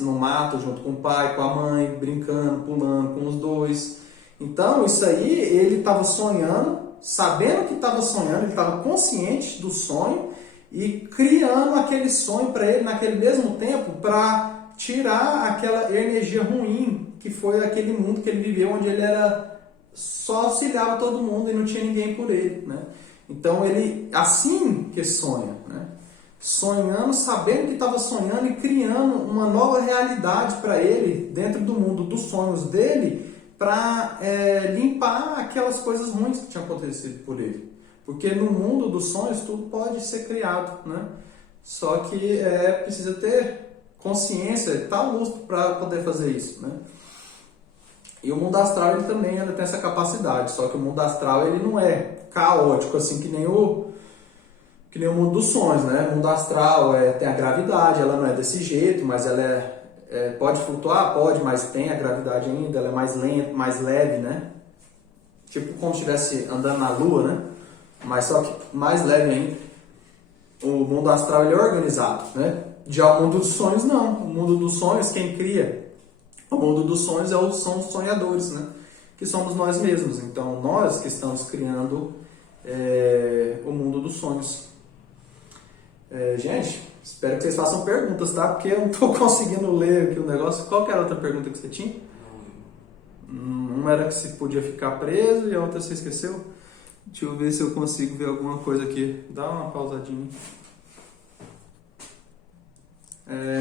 no mato junto com o pai, com a mãe, brincando, pulando com os dois. Então isso aí ele estava sonhando, sabendo que estava sonhando, ele estava consciente do sonho e criando aquele sonho para ele naquele mesmo tempo para tirar aquela energia ruim que foi aquele mundo que ele viveu, onde ele só auxiliava todo mundo e não tinha ninguém por ele, né? Então ele, assim que sonha, né? Sonhando, sabendo que estava sonhando e criando uma nova realidade para ele dentro do mundo dos sonhos dele para limpar aquelas coisas ruins que tinham acontecido por ele. Porque no mundo dos sonhos tudo pode ser criado, né? Só que precisa ter consciência, está lúcido para poder fazer isso, né? E o mundo astral ele também ainda tem essa capacidade, só que o mundo astral ele não é caótico assim que nem o mundo dos sonhos, né? O mundo astral tem a gravidade, ela não é desse jeito, mas ela pode flutuar, pode, mas tem a gravidade ainda, ela é mais lenta, mais leve, né? Tipo como se estivesse andando na lua, né? Mas só que mais leve ainda. O mundo astral ele é organizado, né? Já o mundo dos sonhos não. O mundo dos sonhos, quem cria o mundo dos sonhos são os sonhadores, né? Que somos nós mesmos. Então, nós que estamos criando o mundo dos sonhos. Gente, espero que vocês façam perguntas, tá? Porque eu não estou conseguindo ler aqui o negócio. Qual que era a outra pergunta que você tinha? Uma era que se podia ficar preso e a outra você esqueceu? Deixa eu ver se eu consigo ver alguma coisa aqui. Dá uma pausadinha.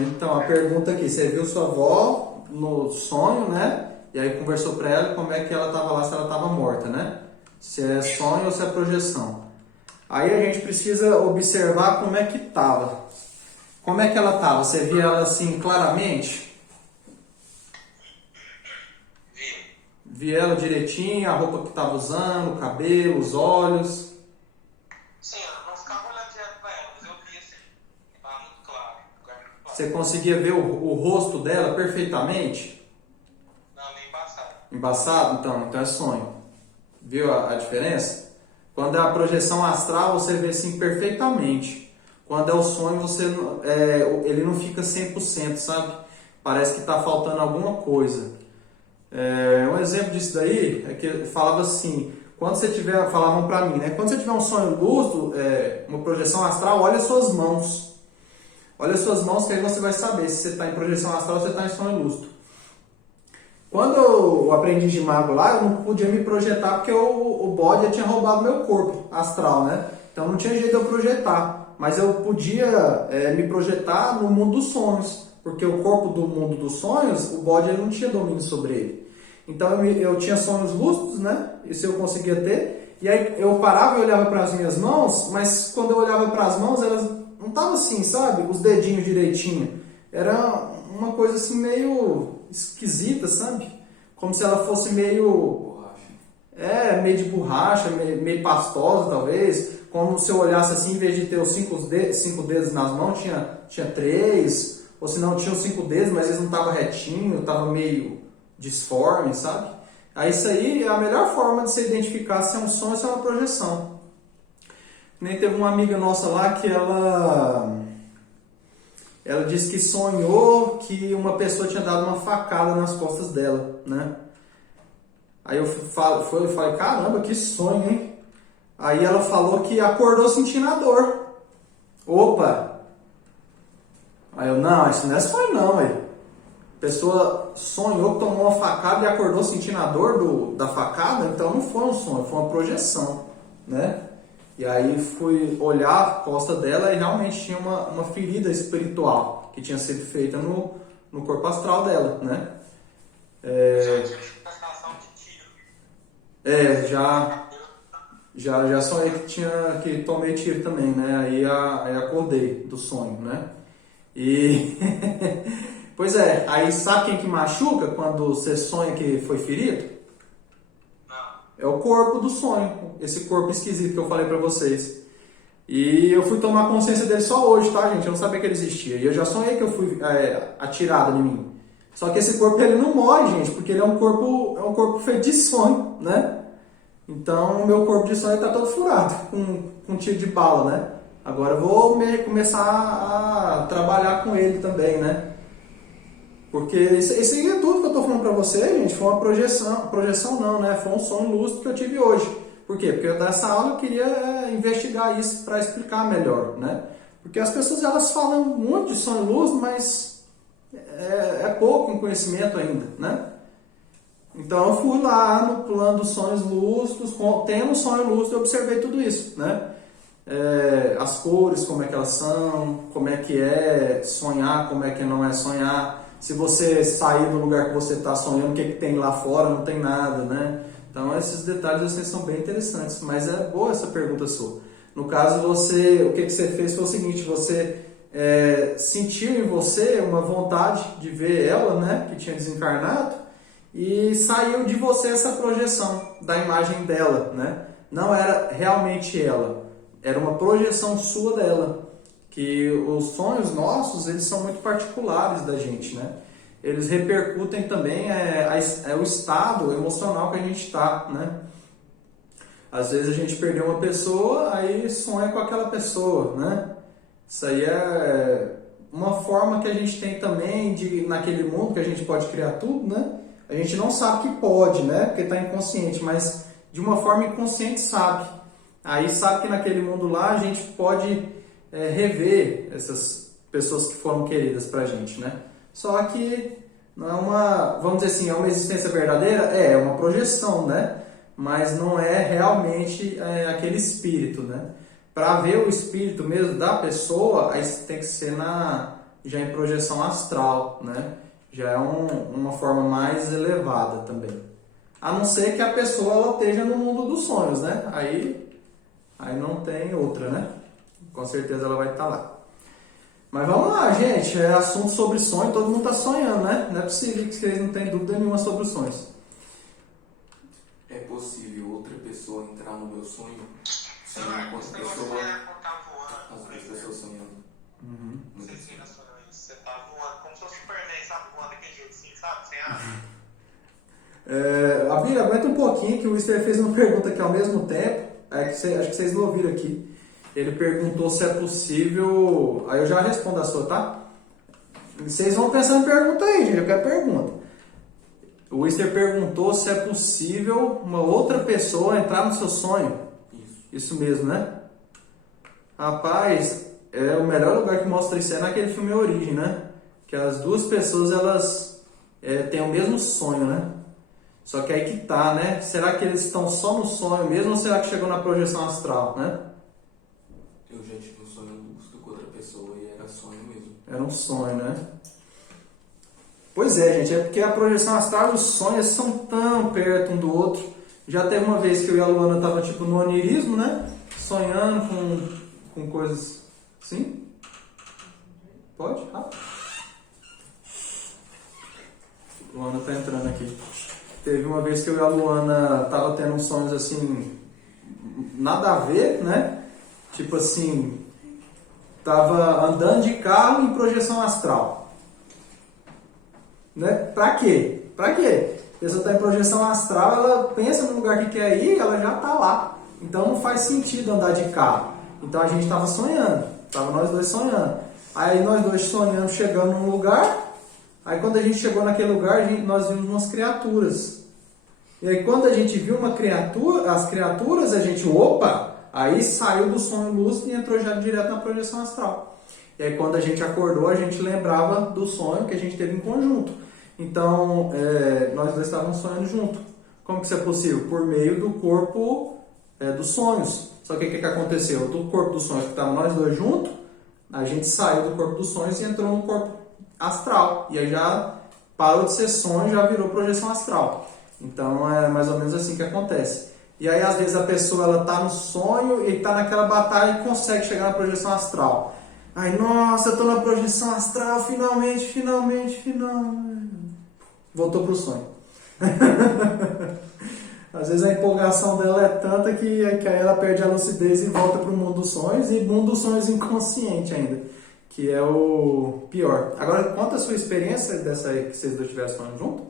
Então, a pergunta aqui. Você viu sua avó no sonho, né? E aí conversou pra ela como é que ela estava lá, se ela estava morta, né? Se é sonho ou se é projeção. Aí a gente precisa observar como é que estava. Como é que ela estava? Você via ela assim claramente? Via ela direitinho, a roupa que estava usando, o cabelo, os olhos? Sim, eu não ficava olhando direto pra ela, mas eu via assim. Estava muito claro. Você conseguia ver o rosto dela perfeitamente? Não, meio embaçado. Embaçado? Então é sonho. Viu a diferença? Quando é a projeção astral, você vê assim perfeitamente. Quando é o sonho, ele não fica 100%, sabe? Parece que está faltando alguma coisa. Um exemplo disso daí é que falava assim, falavam para mim, né? Quando você tiver um sonho lúcido, uma projeção astral, olha suas mãos. Olha suas mãos que aí você vai saber se você está em projeção astral ou se você está em sonho lúcido. Quando eu aprendi de mago lá, eu não podia me projetar porque o bode já tinha roubado meu corpo astral, né? Então não tinha jeito de eu projetar. Mas eu podia me projetar no mundo dos sonhos. Porque o corpo do mundo dos sonhos, o bode ele não tinha domínio sobre ele. Então eu tinha sonhos lúcidos, né? Isso eu conseguia ter. E aí eu parava e olhava para as minhas mãos, mas quando eu olhava para as mãos, elas não estavam assim, sabe? Os dedinhos direitinho. Era uma coisa assim meio esquisita, sabe? Como se ela fosse meio... meio de borracha, meio pastosa talvez. Como se eu olhasse assim, em vez de ter os 5 dedos nas mãos, tinha 3. Ou se não, tinha os 5 dedos, mas eles não estavam retinho, estavam meio disforme, sabe? Aí isso aí é a melhor forma de se identificar se é um sonho ou se é uma projeção. Nem teve uma amiga nossa lá que ela disse que sonhou que uma pessoa tinha dado uma facada nas costas dela, né? Aí eu falei, caramba, que sonho, hein? Aí ela falou que acordou sentindo a dor. Opa! Aí eu, não, isso não é sonho não, velho. A pessoa sonhou que tomou uma facada e acordou sentindo a dor da facada, então não foi um sonho, foi uma projeção, né? E aí fui olhar a costa dela e realmente tinha uma ferida espiritual que tinha sido feita no corpo astral dela, né? Já sonhei que tomei tiro também, né? Aí acordei do sonho, né? E pois aí sabe quem que machuca quando você sonha que foi ferido? Não. É o corpo do sonho, esse corpo esquisito que eu falei pra vocês. E eu fui tomar consciência dele só hoje, tá, gente? Eu não sabia que ele existia. E eu já sonhei que eu fui atirado em mim. Só que esse corpo ele não morre, gente, porque ele é um corpo feito de sonho, né? Então o meu corpo de sonho está todo furado com tiro de bala, né? Agora eu vou começar a trabalhar com ele também, né? Porque isso aí é tudo que eu estou falando para você, gente. Foi uma projeção não, né? Foi um sonho lúcido que eu tive hoje. Por quê? Porque nessa aula eu queria investigar isso para explicar melhor, né? Porque as pessoas elas falam muito de sonho lúcido, mas é pouco em conhecimento ainda, né? Então eu fui lá no plano dos sonhos lúcidos, tendo um sonho lúcido eu observei tudo isso, né? As cores, como é que elas são, como é que é sonhar, como é que não é sonhar. Se você sair do lugar que você está sonhando, o que tem lá fora, não tem nada, né? Então esses detalhes assim, são bem interessantes, mas é boa essa pergunta sua. No caso, o que você fez foi o seguinte, você sentiu em você uma vontade de ver ela, né, que tinha desencarnado, e saiu de você essa projeção da imagem dela, né? Não era realmente ela, era uma projeção sua dela, que os sonhos nossos, eles são muito particulares da gente, né? Eles repercutem também o estado emocional que a gente está, né? Às vezes a gente perdeu uma pessoa, aí sonha com aquela pessoa, né? Isso aí é uma forma que a gente tem também de, naquele mundo que a gente pode criar tudo, né? A gente não sabe que pode, né? Porque está inconsciente, mas de uma forma inconsciente sabe. Aí sabe que naquele mundo lá a gente pode rever essas pessoas que foram queridas pra gente, né? Só que não é uma, vamos dizer assim, é uma existência verdadeira? É uma projeção, né? Mas não é realmente aquele espírito, né? Para ver o espírito mesmo da pessoa, aí tem que ser já em projeção astral, né? Já é uma forma mais elevada também. A não ser que a pessoa ela esteja no mundo dos sonhos, né? Aí não tem outra, né? Com certeza ela vai estar lá. Mas vamos lá, gente. É assunto sobre sonho, todo mundo está sonhando, né? Não é possível que vocês não tenham dúvida nenhuma sobre os sonhos. É possível outra pessoa entrar no meu sonho? Sim, Leonardo, enquanto esse a negócio pessoa... de tá voando. As duas pessoas sonhando. Não sei se ainda sonhou isso. Você tá voando, como se fosse o Superman, sabe? Voando daquele jeito assim, sabe? Sem asa. A Bíblia, aguenta um pouquinho que o Wister fez uma pergunta aqui ao mesmo tempo. Acho que vocês não ouviram aqui. Ele perguntou se é possível... Aí eu já respondo a sua, tá? Vocês vão pensando em pergunta aí, gente. Eu quero pergunta. O Wister perguntou se é possível uma outra pessoa entrar no seu sonho. Isso mesmo, né? Rapaz, o melhor lugar que mostra isso é naquele filme A Origem, né? Que as duas pessoas, elas têm o mesmo sonho, né? Só que aí que tá, né? Será que eles estão só no sonho mesmo ou será que chegou na projeção astral, né? Eu já tive um sonho lúcido com outra pessoa e era sonho mesmo. Era um sonho, né? Pois é, gente. É porque a projeção astral e os sonhos são tão perto um do outro. Já teve uma vez que eu e a Luana tava tipo no onirismo, né? Sonhando com coisas assim. Pode? Luana tá entrando aqui. Teve uma vez que eu e a Luana tava tendo uns sonhos assim, nada a ver, né? Tipo assim, tava andando de carro em projeção astral. Né? Pra quê? Pra quê? A pessoa tá em projeção astral, ela pensa no lugar que quer ir, ela já tá lá. Então não faz sentido andar de carro. Então a gente tava sonhando, tava nós dois sonhando. Aí nós dois sonhando, chegando num lugar. Aí quando a gente chegou naquele lugar, nós vimos umas criaturas. E aí quando a gente viu as criaturas, a gente, opa, aí saiu do sonho lúcido e entrou já direto na projeção astral. E aí quando a gente acordou, a gente lembrava do sonho que a gente teve em conjunto. Então, nós dois estávamos sonhando junto. Como que isso é possível? Por meio do corpo dos sonhos. Só que o que aconteceu? Do corpo dos sonhos que estavam nós dois juntos, a gente saiu do corpo dos sonhos e entrou no corpo astral. E aí já parou de ser sonho, já virou projeção astral. Então é mais ou menos assim que acontece. E aí às vezes a pessoa ela tá no sonho e tá naquela batalha e consegue chegar na projeção astral. Aí, nossa, eu tô na projeção astral, finalmente. Voltou pro sonho. Às vezes a empolgação dela é tanta que aí ela perde a lucidez e volta pro mundo dos sonhos, e mundo dos sonhos inconsciente ainda, que é o pior. Agora, conta a sua experiência dessa aí que vocês dois estiveram sonhando junto.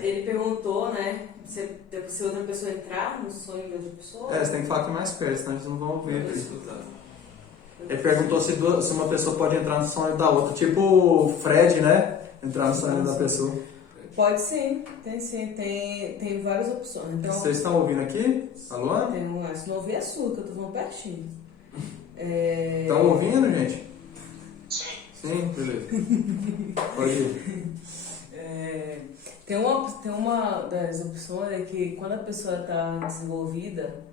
Ele perguntou, né, se outra pessoa entrar no sonho de outra pessoa. Você tem que falar aqui mais perto, senão eles não vão ouvir. Ele Ele perguntou se uma pessoa pode entrar no sonho da outra, tipo o Fred, né? Entrar no sonho da pessoa. Pode sim, tem várias opções. Então, Vocês estão ouvindo aqui? Alô? se não ouvir é surdo, eu tô falando pertinho. Estão ouvindo, gente? Sim. Sim, beleza. Pode ir. Tem uma das opções é que quando a pessoa está desenvolvida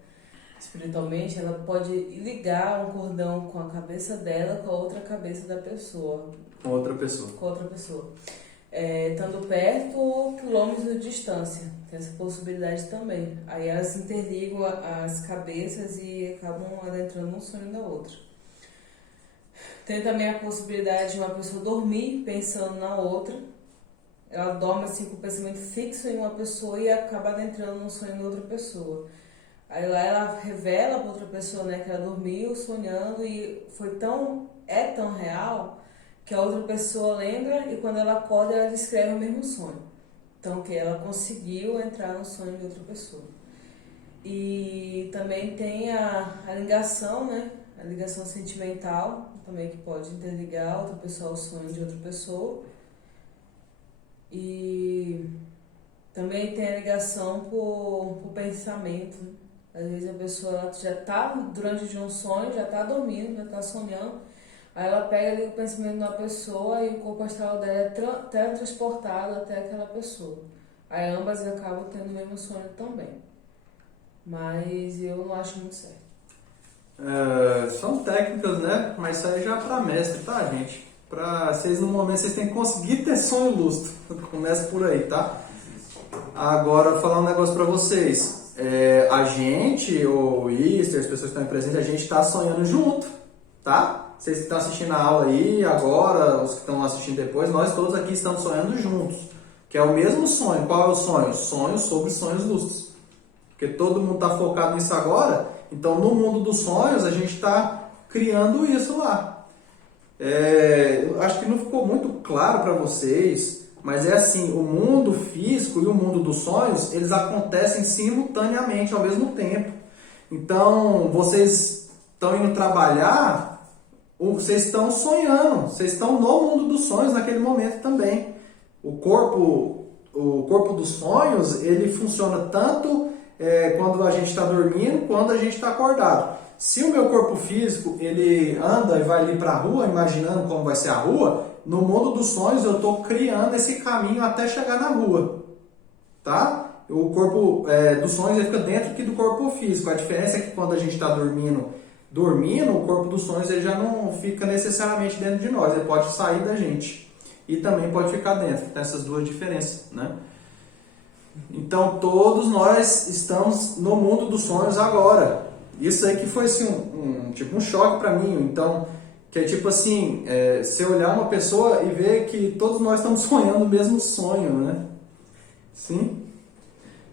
espiritualmente, ela pode ligar um cordão com a cabeça dela com a outra cabeça da pessoa. Com outra pessoa. Com outra pessoa. estando perto ou quilômetros de distância. Tem essa possibilidade também. Aí elas interligam as cabeças e acabam adentrando um sonho da outra. Tem também a possibilidade de uma pessoa dormir pensando na outra. Ela dorme assim com o pensamento fixo em uma pessoa e acaba adentrando num sonho de outra pessoa. Aí lá ela revela para outra pessoa, né, que ela dormiu sonhando e é tão real que a outra pessoa lembra e quando ela acorda ela descreve o mesmo sonho. Então que ela conseguiu entrar no sonho de outra pessoa. E também tem a ligação, né, a ligação sentimental, também que pode interligar outra pessoa ao sonho de outra pessoa. E também tem a ligação por pensamento. Às vezes a pessoa já está durante um sonho, já está dormindo, já está sonhando. Aí ela pega ali o pensamento de uma pessoa e o corpo astral dela é teletransportado até aquela pessoa. Aí ambas acabam tendo o mesmo sonho também. Mas eu não acho muito certo. São técnicas, né? Mas isso aí já é pra mestre, tá, gente? Pra vocês, no momento, vocês têm que conseguir ter sonho lúcido. Começa por aí, tá? Agora, falar um negócio pra vocês. A gente, o Easter, as pessoas que estão presentes, a gente tá sonhando junto, tá? Vocês que estão assistindo a aula aí, agora, os que estão assistindo depois, nós todos aqui estamos sonhando juntos. Que é o mesmo sonho. Qual é o sonho? Sonho sobre sonhos lúcidos. Porque todo mundo tá focado nisso agora. Então, no mundo dos sonhos, a gente está criando isso lá. Eu acho que não ficou muito claro para vocês, mas é assim, o mundo físico e o mundo dos sonhos, eles acontecem simultaneamente, ao mesmo tempo. Então, vocês estão indo trabalhar, vocês estão sonhando, vocês estão no mundo dos sonhos naquele momento também. O corpo dos sonhos, ele funciona tanto quando a gente está dormindo, quando a gente está acordado. Se o meu corpo físico ele anda e vai ali para a rua, imaginando como vai ser a rua, no mundo dos sonhos eu estou criando esse caminho até chegar na rua, tá? O corpo dos sonhos ele fica dentro aqui do corpo físico. A diferença é que quando a gente está dormindo, o corpo dos sonhos ele já não fica necessariamente dentro de nós, ele pode sair da gente e também pode ficar dentro. Tem essas duas diferenças, né? Então, todos nós estamos no mundo dos sonhos agora. Isso aí que foi assim, um choque para mim. Então, que é tipo assim, você olhar uma pessoa e ver que todos nós estamos sonhando o mesmo sonho, né? Sim?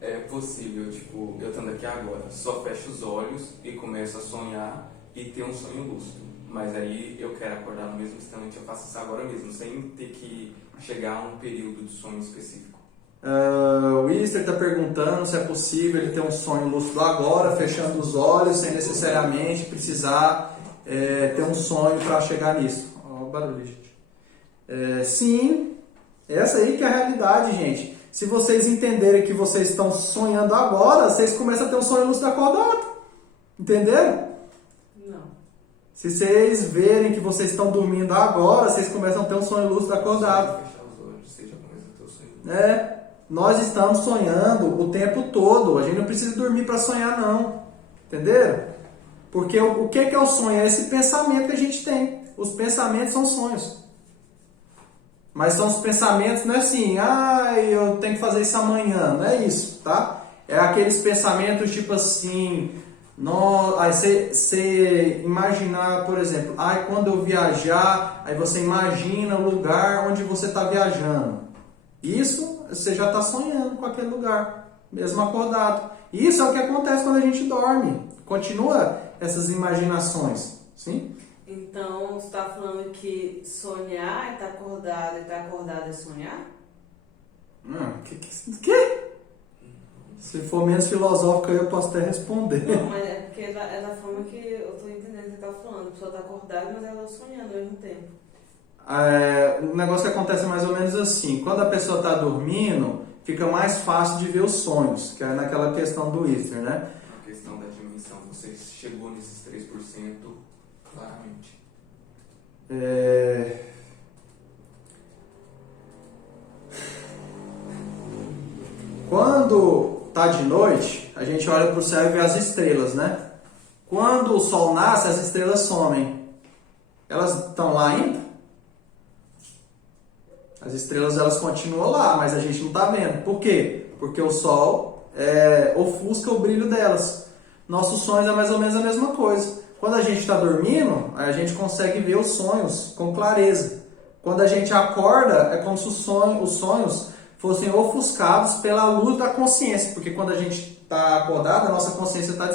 É possível, tipo, eu estando aqui agora, só fecho os olhos e começo a sonhar e ter um sonho lúcido. Mas aí eu quero acordar no mesmo instante, eu faço isso agora mesmo, sem ter que chegar a um período de sonho específico. O Easter está perguntando se é possível ele ter um sonho lúcido agora, fechando os olhos, sem necessariamente precisar ter um sonho para chegar nisso. Olha o barulho, gente. Sim, essa aí que é a realidade, gente. Se vocês entenderem que vocês estão sonhando agora, vocês começam a ter um sonho lúcido acordado. Entenderam? Não. Se vocês verem que vocês estão dormindo agora, vocês começam a ter um sonho lúcido acordado. Fechar os olhos, você já começa a ter o sonho lúcido. Nós estamos sonhando o tempo todo. A gente não precisa dormir para sonhar, não. Entenderam? Porque o que é o sonho? É esse pensamento que a gente tem. Os pensamentos são sonhos. Mas são os pensamentos, não é assim, eu tenho que fazer isso amanhã. Não é isso, tá? É aqueles pensamentos tipo assim, você imaginar, por exemplo, quando eu viajar, aí você imagina o lugar onde você está viajando. Isso você já está sonhando com aquele lugar, mesmo acordado. Isso é o que acontece quando a gente dorme. Continua essas imaginações, sim? Então, você está falando que sonhar é estar acordado e estar acordado é sonhar? Que? Se for menos filosófico, eu posso até responder. Não, mas é porque é da forma que eu estou entendendo o que você está falando. A pessoa está acordada, mas ela está sonhando ao mesmo tempo. O negócio que acontece mais ou menos assim. Quando a pessoa está dormindo, fica mais fácil de ver os sonhos, que é naquela questão do Easter, né? A questão da dimensão, você chegou nesses 3% claramente. Quando está de noite, a gente olha para o céu e vê as estrelas, né? Quando o sol nasce, as estrelas somem. Elas estão lá ainda? As estrelas elas continuam lá, mas a gente não está vendo. Por quê? Porque o Sol ofusca o brilho delas. Nossos sonhos é mais ou menos a mesma coisa. Quando a gente está dormindo, a gente consegue ver os sonhos com clareza. Quando a gente acorda, é como se os sonhos fossem ofuscados pela luz da consciência. Porque quando a gente está acordado, a nossa consciência está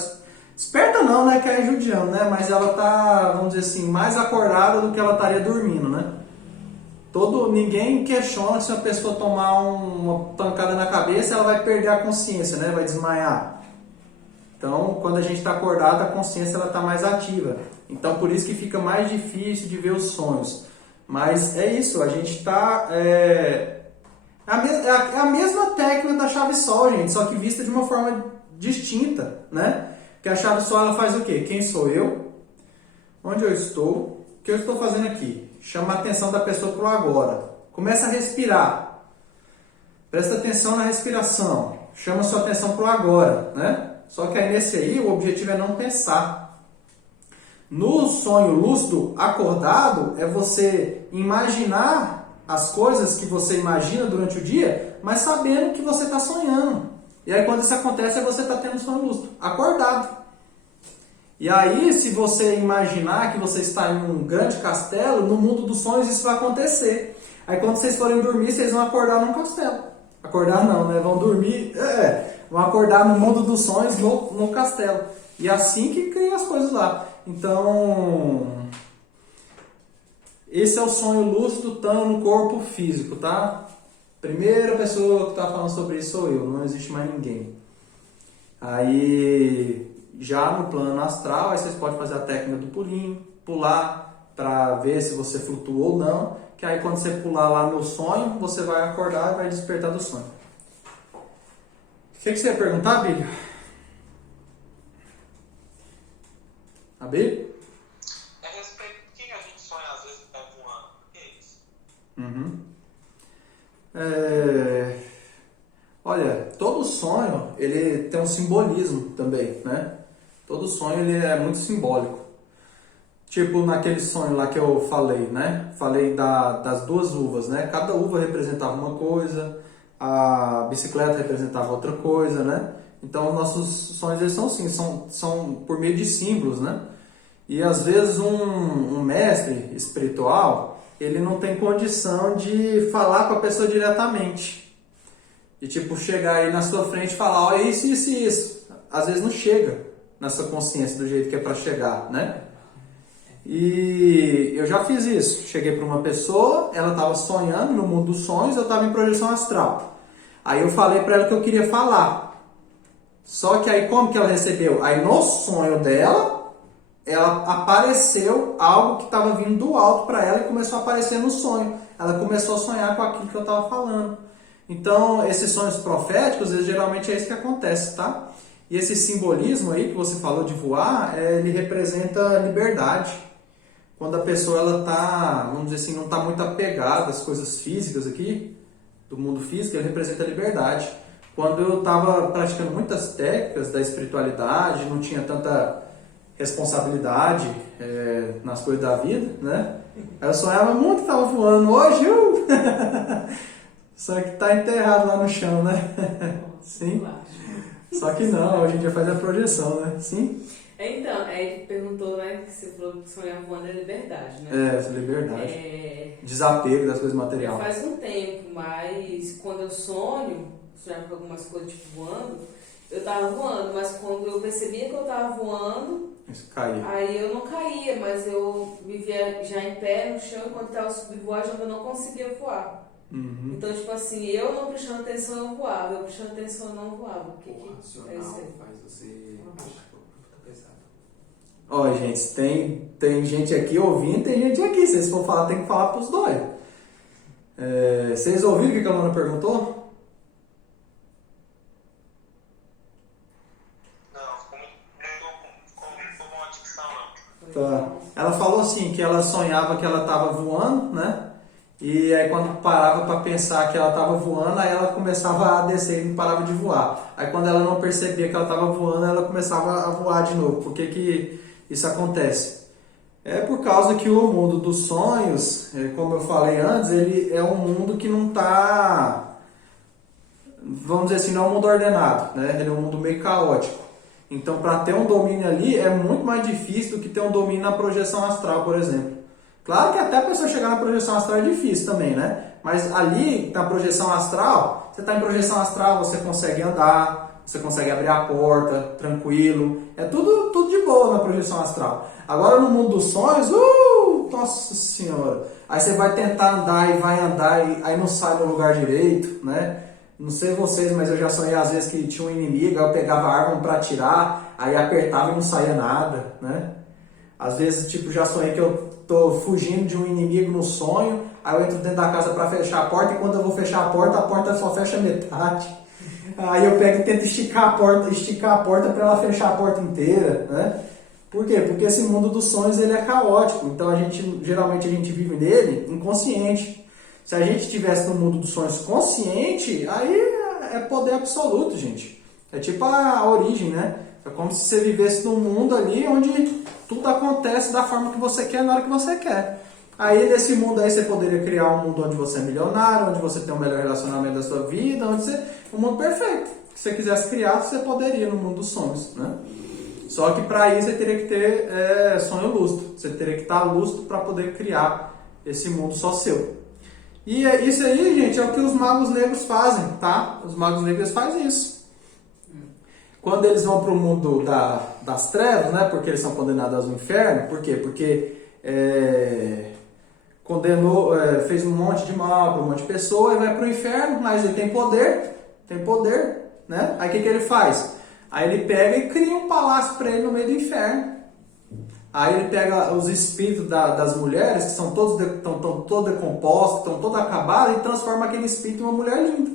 desperta não, né? Que é judiando, né? Mas ela está, vamos dizer assim, mais acordada do que ela estaria dormindo, né? Ninguém questiona se uma pessoa tomar uma pancada na cabeça, ela vai perder a consciência, né? Vai desmaiar. Então, quando a gente está acordado, a consciência está mais ativa. Então, por isso que fica mais difícil de ver os sonhos. Mas é isso, a gente está... É a mesma técnica da chave sol, gente, só que vista de uma forma distinta, né? Porque a chave sol, ela faz o quê? Quem sou eu? Onde eu estou? O que eu estou fazendo aqui? Chama a atenção da pessoa para o agora. Começa a respirar. Presta atenção na respiração. Chama a sua atenção para o agora, né? Só que aí nesse aí, o objetivo é não pensar. No sonho lúcido acordado, é você imaginar as coisas que você imagina durante o dia, mas sabendo que você está sonhando. E aí quando isso acontece, você está tendo um sonho lúcido, acordado. E aí, se você imaginar que você está em um grande castelo, no mundo dos sonhos isso vai acontecer. Aí quando vocês forem dormir, vocês vão acordar num castelo. Acordar não, né? Vão dormir, vão acordar no mundo dos sonhos no castelo. E é assim que cria as coisas lá. Então, esse é o sonho lúcido estando no corpo físico, tá? Primeira pessoa que está falando sobre isso sou eu, não existe mais ninguém. Aí, já no plano astral, aí vocês podem fazer a técnica do pulinho, pular para ver se você flutua ou não, que aí quando você pular lá no sonho, você vai acordar e vai despertar do sonho. O que você ia perguntar, Bíblia? A Bíblia? É a respeito do que a gente sonha às vezes que tá voando. O que é isso? Olha, todo sonho ele tem um simbolismo também, né? Todo sonho ele é muito simbólico. Tipo naquele sonho lá que eu falei, né? Falei das duas uvas, né? Cada uva representava uma coisa, a bicicleta representava outra coisa, né? Então os nossos sonhos eles são assim, são por meio de símbolos, né? E às vezes um mestre espiritual, ele não tem condição de falar com a pessoa diretamente. E tipo, chegar aí na sua frente e falar, ó, isso, isso e isso. Às vezes não chega na sua consciência do jeito que é para chegar, né? E eu já fiz isso. Cheguei para uma pessoa, ela estava sonhando no mundo dos sonhos, eu estava em projeção astral. Aí eu falei para ela que eu queria falar. Só que aí como que ela recebeu? Aí no sonho dela, ela apareceu algo que estava vindo do alto para ela e começou a aparecer no sonho. Ela começou a sonhar com aquilo que eu estava falando. Então, esses sonhos proféticos, geralmente é isso que acontece, tá? E esse simbolismo aí que você falou de voar, ele representa liberdade. Quando a pessoa ela tá, vamos dizer assim, não está muito apegada às coisas físicas aqui, do mundo físico, ele representa a liberdade. Quando eu estava praticando muitas técnicas da espiritualidade, não tinha tanta responsabilidade nas coisas da vida, né? Eu sonhava muito que estava voando. Hoje, só que está enterrado lá no chão, né? Sim. Só que não, hoje em dia faz a projeção, né? Sim. Então, aí perguntou, né, que você falou que sonhar voando é liberdade, né? Essa liberdade. Desapego das coisas materiais. Faz um tempo, mas quando eu sonho com algumas coisas tipo voando, eu tava voando, mas quando eu percebia que eu tava voando, isso caía. Aí eu não caía, mas eu vivia já em pé no chão, enquanto estava subvoando, eu não conseguia voar. Uhum. Então, tipo assim, eu não prestando atenção, eu voava. Eu prestando atenção, eu não voava. O que é isso aí? Faz você achar que tá pesado. Ó, gente, tem gente aqui ouvindo, tem gente aqui. Se vocês for falar, tem que falar pros dois. Vocês ouviram o que a Luana perguntou? Tá. Ela falou assim, que ela sonhava que ela estava voando, né? E aí quando parava para pensar que ela estava voando, aí ela começava a descer e não parava de voar. Aí quando ela não percebia que ela estava voando, ela começava a voar de novo. Por que isso acontece? É por causa que o mundo dos sonhos, como eu falei antes, ele é um mundo que não está, vamos dizer assim, não é um mundo ordenado, né? Ele é um mundo meio caótico. Então, para ter um domínio ali é muito mais difícil do que ter um domínio na projeção astral, por exemplo. Claro que até a pessoa chegar na projeção astral é difícil também, né? Mas ali, na projeção astral, você está em projeção astral, você consegue andar, você consegue abrir a porta, tranquilo. É tudo de boa na projeção astral. Agora no mundo dos sonhos, nossa senhora. Aí você vai tentar andar e vai andar e aí não sai no lugar direito, né? Não sei vocês, mas eu já sonhei às vezes que tinha um inimigo, aí eu pegava a arma para atirar, aí apertava e não saía nada, né? Às vezes, tipo, já sonhei que eu tô fugindo de um inimigo no sonho, aí eu entro dentro da casa para fechar a porta e quando eu vou fechar a porta só fecha metade. Aí eu pego e tento esticar a porta para ela fechar a porta inteira, né? Por quê? Porque esse mundo dos sonhos ele é caótico, então geralmente a gente vive nele inconsciente. Se a gente estivesse no mundo dos sonhos consciente, aí é poder absoluto, gente. É tipo a origem, né? É como se você vivesse num mundo ali onde tudo acontece da forma que você quer, na hora que você quer. Aí nesse mundo aí você poderia criar um mundo onde você é milionário, onde você tem o melhor relacionamento da sua vida, um mundo perfeito. Se você quisesse criar, você poderia no mundo dos sonhos, né? Só que para isso você teria que ter sonho lúcido. Você teria que estar lúcido para poder criar esse mundo só seu. E isso aí, gente, é o que os magos negros fazem, tá? Os magos negros fazem isso. Quando eles vão para o mundo das trevas, né? Porque eles são condenados ao inferno. Por quê? Porque fez um monte de mal para um monte de pessoa e vai para o inferno, mas ele tem poder, né? Aí o que ele faz? Aí ele pega e cria um palácio para ele no meio do inferno. Aí ele pega os espíritos das mulheres, que estão todos decompostos, estão todos acabados, e transforma aquele espírito em uma mulher linda.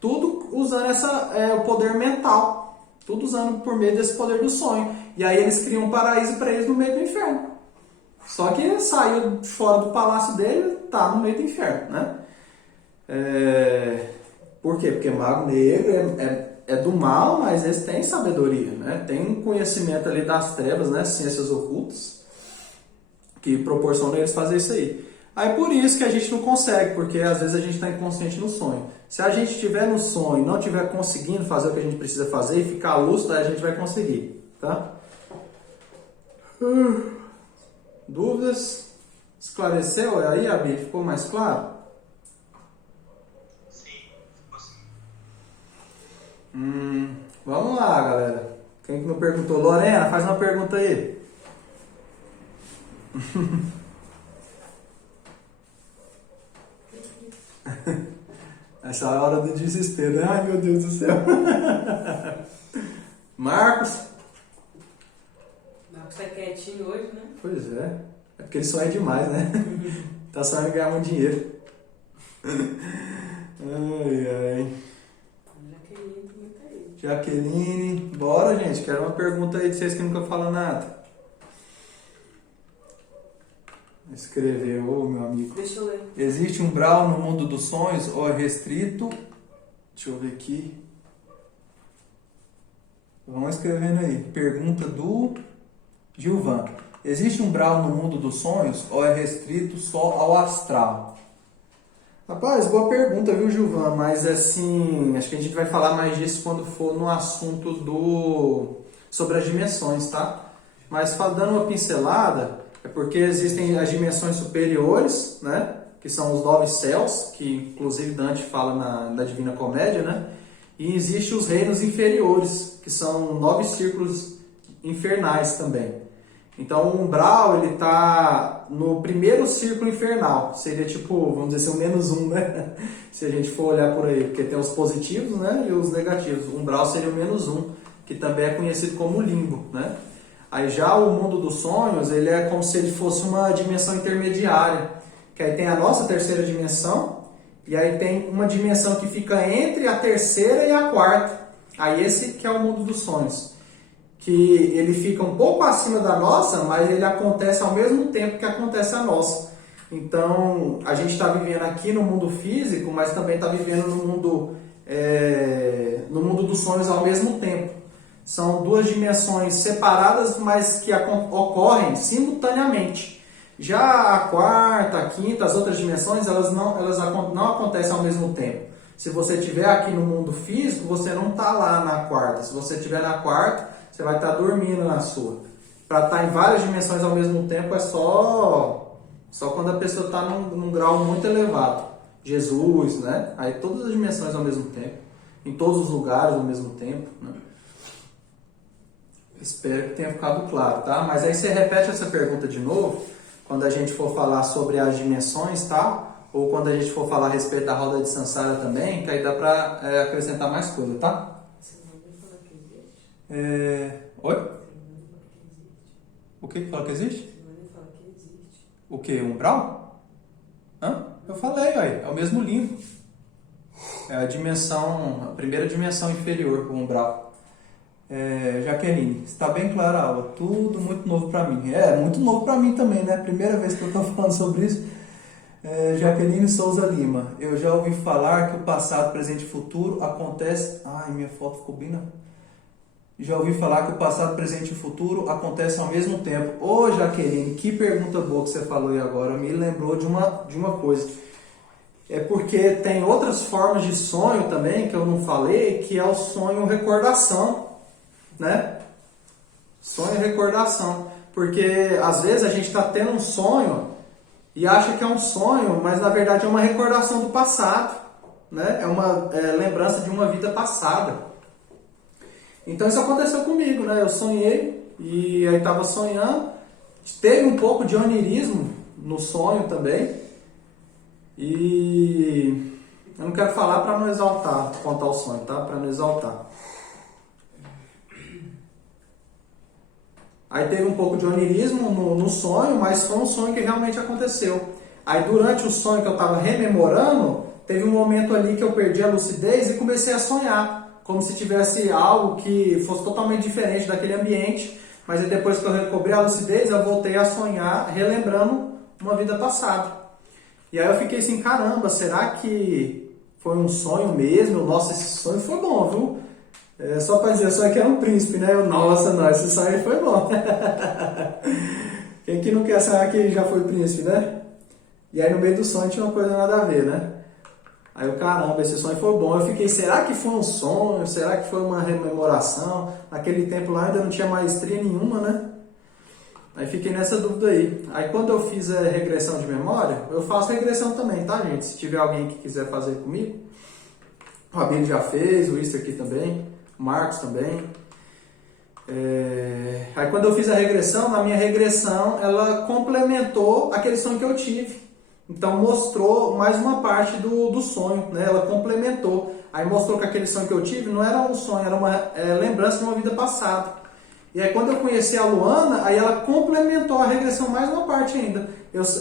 Tudo usando o poder mental. Tudo usando por meio desse poder do sonho. E aí eles criam um paraíso para eles no meio do inferno. Só que ele saiu fora do palácio dele, tá no meio do inferno, né? Por quê? Porque mago negro é do mal, mas eles têm sabedoria, né? Tem conhecimento ali das trevas, né? Ciências ocultas, que proporcionam eles fazer isso aí. Aí por isso que a gente não consegue, porque às vezes a gente está inconsciente no sonho. Se a gente estiver no sonho e não estiver conseguindo fazer o que a gente precisa fazer e ficar lúcido, aí a gente vai conseguir, tá? Dúvidas? Esclareceu aí, Abi? Ficou mais claro? Vamos lá, galera. Quem que não perguntou? Lorena, faz uma pergunta aí. Essa é a hora do desespero. Ai, meu Deus do céu. Marcos? Marcos tá quietinho hoje, né? Pois é. É porque ele sonha demais, né? Tá sonhando em ganhar muito dinheiro. Ai. Jaqueline, bora, gente. Quero uma pergunta aí de vocês que nunca falam nada. Escreveu, meu amigo. Deixa eu ler. Existe um umbral no mundo dos sonhos ou é restrito? Deixa eu ver aqui. Vamos escrevendo aí. Pergunta do Gilvan. Existe um umbral no mundo dos sonhos ou é restrito só ao astral? Rapaz, boa pergunta, viu, Gilvan? Mas assim, acho que a gente vai falar mais disso quando for no assunto sobre as dimensões, tá? Mas dando uma pincelada, é porque existem as dimensões superiores, né? Que são os 9 céus, que inclusive Dante fala na Divina Comédia, né? E existem os reinos inferiores, que são 9 círculos infernais também. Então o umbral, ele está no primeiro círculo infernal, seria tipo, vamos dizer assim, um -1, né? Se a gente for olhar por aí, porque tem os positivos, né, e os negativos. O umbral seria o -1, que também é conhecido como limbo, né? Aí já o mundo dos sonhos, ele é como se ele fosse uma dimensão intermediária, que aí tem a nossa terceira dimensão, e aí tem uma dimensão que fica entre a terceira e a quarta. Aí esse que é o mundo dos sonhos, que ele fica um pouco acima da nossa, mas ele acontece ao mesmo tempo que acontece a nossa. Então, a gente está vivendo aqui no mundo físico, mas também está vivendo no mundo dos sonhos ao mesmo tempo. São duas dimensões separadas, mas que ocorrem simultaneamente. Já a quarta, a quinta, as outras dimensões, elas não acontecem ao mesmo tempo. Se você estiver aqui no mundo físico, você não está lá na quarta. Se você estiver na quarta, você vai estar dormindo na sua. Para estar em várias dimensões ao mesmo tempo é só quando a pessoa está num grau muito elevado. Jesus, né? Aí todas as dimensões ao mesmo tempo, em todos os lugares ao mesmo tempo, né? Espero que tenha ficado claro, tá? Mas aí você repete essa pergunta de novo, quando a gente for falar sobre as dimensões, tá? Ou quando a gente for falar a respeito da roda de Sansara também, que aí dá para acrescentar mais coisa, tá? Você não vai falar que existe? Oi? O que fala que existe? Você não vai falar que existe. O que? Umbral? Hã? Eu falei, é o mesmo limbo. É a primeira dimensão inferior, o umbral. Jaqueline, está bem clara a aula, tudo muito novo para mim. Muito novo para mim também, né? Primeira vez que eu estou falando sobre isso. Jaqueline Souza Lima, eu já ouvi falar que o passado, presente e futuro acontece... Ai, minha foto ficou bem na... Já ouvi falar que o passado, presente e futuro acontecem ao mesmo tempo. Ô, Jaqueline, que pergunta boa que você falou aí agora. Me lembrou de uma coisa. É porque tem outras formas de sonho também, que eu não falei, que é o sonho recordação, né? Sonho recordação. Porque, às vezes, a gente está tendo um sonho e acha que é um sonho, mas, na verdade, é uma recordação do passado, né? É uma lembrança de uma vida passada. Então isso aconteceu comigo, né? Eu sonhei e aí estava sonhando. Teve um pouco de onirismo no sonho também. E eu não quero falar para não exaltar, contar o sonho, tá? Para não exaltar. Aí teve um pouco de onirismo no sonho, mas foi um sonho que realmente aconteceu. Aí durante o sonho que eu estava rememorando, teve um momento ali que eu perdi a lucidez e comecei a sonhar. Como se tivesse algo que fosse totalmente diferente daquele ambiente, mas aí depois que eu recobrei a lucidez, eu voltei a sonhar, relembrando uma vida passada. E aí eu fiquei assim, caramba, será que foi um sonho mesmo? Nossa, esse sonho foi bom, viu? Só para dizer, eu sonhei que era um príncipe, né? Nossa, não, esse sonho foi bom. Quem que não quer sonhar que já foi príncipe, né? E aí no meio do sonho tinha uma coisa nada a ver, né? Aí eu, caramba, esse sonho foi bom. Eu fiquei, será que foi um sonho? Será que foi uma rememoração? Naquele tempo lá ainda não tinha maestria nenhuma, né? Aí fiquei nessa dúvida aí. Aí quando eu fiz a regressão de memória, eu faço regressão também, tá, gente? Se tiver alguém que quiser fazer comigo. O Rabino já fez, o Isso aqui também, o Marcos também. Aí quando eu fiz a regressão, na minha regressão, ela complementou aquele sonho que eu tive. Então mostrou mais uma parte do sonho, né? Ela complementou. Aí mostrou que aquele sonho que eu tive não era um sonho, era uma lembrança de uma vida passada. E aí quando eu conheci a Luana, aí ela complementou a regressão mais uma parte ainda.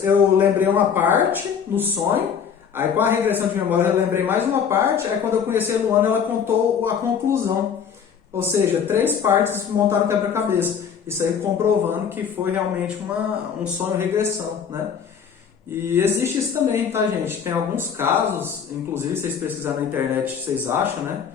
Eu lembrei uma parte no sonho, aí com a regressão de memória eu lembrei mais uma parte, aí quando eu conheci a Luana ela contou a conclusão. Ou seja, 3 partes montaram quebra-cabeça. Isso aí comprovando que foi realmente um sonho regressão, né? E existe isso também, tá, gente? Tem alguns casos, inclusive, se vocês pesquisarem na internet, vocês acham, né?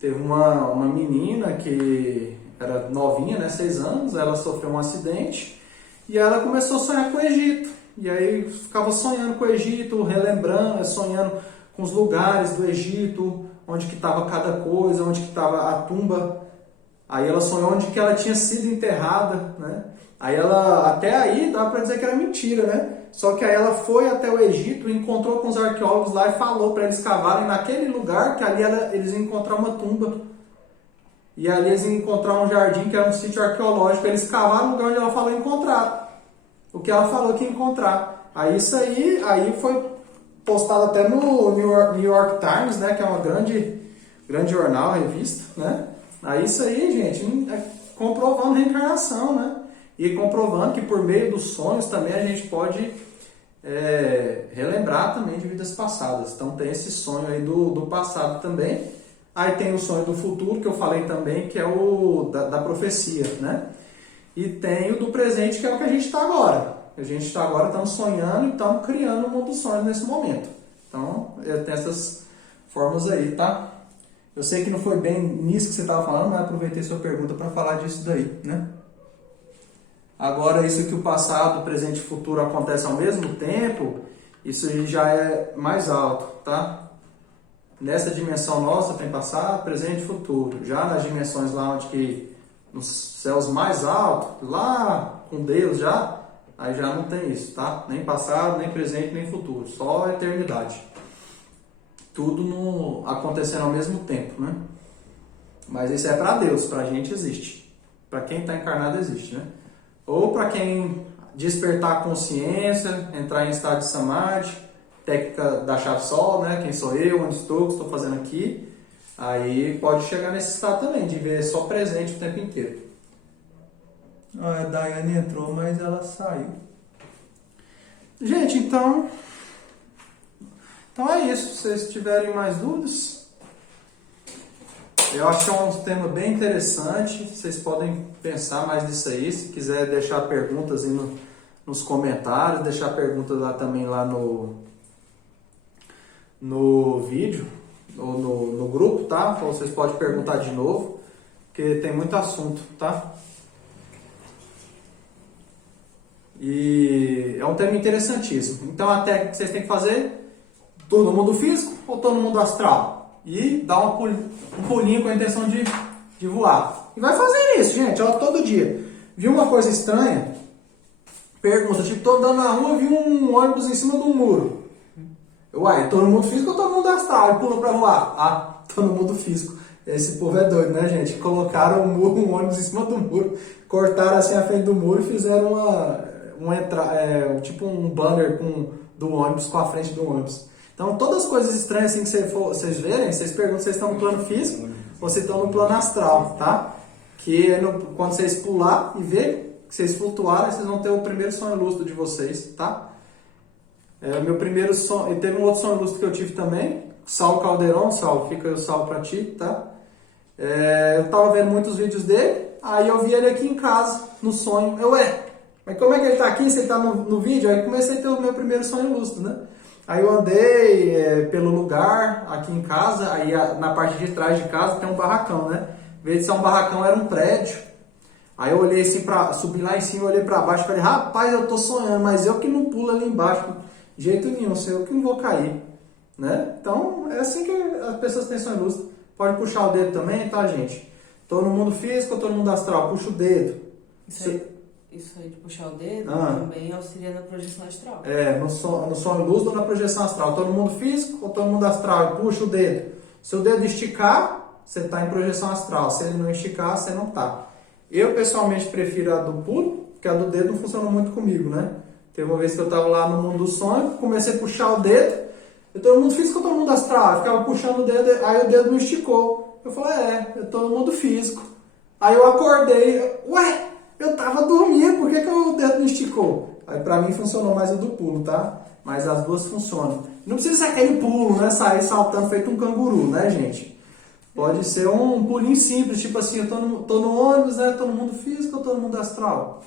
Teve uma menina que era novinha, né? 6 anos, ela sofreu um acidente e ela começou a sonhar com o Egito. E aí ficava sonhando com o Egito, relembrando, sonhando com os lugares do Egito, onde que estava cada coisa, onde que estava a tumba. Aí ela sonhou onde que ela tinha sido enterrada, né? Aí ela, até aí, dá para dizer que era mentira, né? Só que aí ela foi até o Egito, encontrou com os arqueólogos lá e falou para eles cavarem naquele lugar, que ali eles iam encontrar uma tumba. E ali eles iam encontrar um jardim, que era um sítio arqueológico. Eles cavaram no lugar onde ela falou encontrar. O que ela falou que ia encontrar. Aí isso aí foi postado até no New York Times, né? Que é uma grande jornal, revista, né? Aí isso aí, gente, comprovando reencarnação, né? E comprovando que por meio dos sonhos também a gente pode relembrar também de vidas passadas. Então tem esse sonho aí do passado também. Aí tem o sonho do futuro, que eu falei também, que é o da profecia, né? E tem o do presente, que é o que a gente está agora. A gente está agora, estamos sonhando e estamos criando um mundo dos sonhos nesse momento. Então tem essas formas aí, tá? Eu sei que não foi bem nisso que você estava falando, mas aproveitei sua pergunta para falar disso daí, né? Agora, isso que o passado, presente e futuro acontecem ao mesmo tempo, isso aí já é mais alto, tá? Nessa dimensão nossa tem passado, presente e futuro. Já nas dimensões lá onde que nos céus mais altos, lá com Deus já, aí já não tem isso, tá? Nem passado, nem presente, nem futuro, só eternidade. Tudo acontecendo ao mesmo tempo, né? Mas isso é para Deus, para a gente existe. Para quem está encarnado existe, né? Ou para quem despertar a consciência, entrar em estado de samadhi, técnica da chave sol, né? Quem sou eu, onde estou, o que estou fazendo aqui. Aí pode chegar nesse estado também, de ver só presente o tempo inteiro. A Daiane entrou, mas ela saiu. Gente, então é isso. Se vocês tiverem mais dúvidas, eu acho que é um tema bem interessante. Vocês podem pensar mais nisso aí. Se quiser deixar perguntas aí nos comentários, deixar perguntas lá também lá no vídeo ou no grupo, tá? Então vocês podem perguntar de novo, porque tem muito assunto, tá? E é um tema interessantíssimo. Então a técnica que vocês têm que fazer, todo mundo físico ou todo mundo astral? E dar um pulinho com a intenção de voar. E vai fazer isso, gente, ó, todo dia. Viu uma coisa estranha? Pergunta, tipo, tô andando na rua, vi um ônibus em cima de um muro. Uai, todo mundo físico ou todo mundo astral? E pula pra voar. Ah, todo mundo físico. Esse povo é doido, né, gente? Colocaram um ônibus em cima do muro, cortaram assim a frente do muro e fizeram tipo um banner do ônibus com a frente do ônibus. Então, todas as coisas estranhas assim que vocês verem, vocês perguntam se vocês estão no plano físico ou se estão no plano astral, tá? Que quando vocês pular e ver que vocês flutuarem, vocês vão ter o primeiro sonho lúcido de vocês, tá? Meu primeiro sonho, e teve um outro sonho lúcido que eu tive também, Saulo Caldeirão, Saulo, fica aí o salve pra ti, tá? Eu tava vendo muitos vídeos dele, aí eu vi ele aqui em casa, no sonho. Mas como é que ele tá aqui se ele tá no vídeo? Aí comecei a ter o meu primeiro sonho lúcido, né? Aí eu andei pelo lugar, aqui em casa, aí na parte de trás de casa tem um barracão, né? Em vez de ser um barracão, era um prédio. Aí eu olhei assim, subi lá em cima, olhei pra baixo e falei, rapaz, eu tô sonhando, mas eu que não pulo ali embaixo, de jeito nenhum, sou eu que não vou cair, né? Então, é assim que as pessoas têm sonho lúcido. Pode puxar o dedo também, tá, gente? Tô no mundo físico ou tô no mundo astral? Puxa o dedo. Isso aí de puxar o dedo também auxilia na projeção astral. No sonho lúcido ou na projeção astral. Tô no mundo físico ou tô no mundo astral? Puxa o dedo. Se o dedo esticar, você tá em projeção astral. Se ele não esticar, você não tá. Eu, pessoalmente, prefiro a do pulo, porque a do dedo não funciona muito comigo, né? Teve uma vez que eu tava lá no mundo do sonho, comecei a puxar o dedo, eu tô no mundo físico ou tô no mundo astral? Eu ficava puxando o dedo, aí o dedo não esticou. Eu falei, eu tô no mundo físico. Aí eu acordei, eu tava dormindo, por que o dedo não esticou? Aí pra mim funcionou mais o do pulo, tá? Mas as duas funcionam. Não precisa ser aquele pulo, né? Sair saltando feito um canguru, né, gente? Pode ser um pulinho simples, tipo assim, eu tô no ônibus, né? Tô no mundo físico ou tô no mundo astral?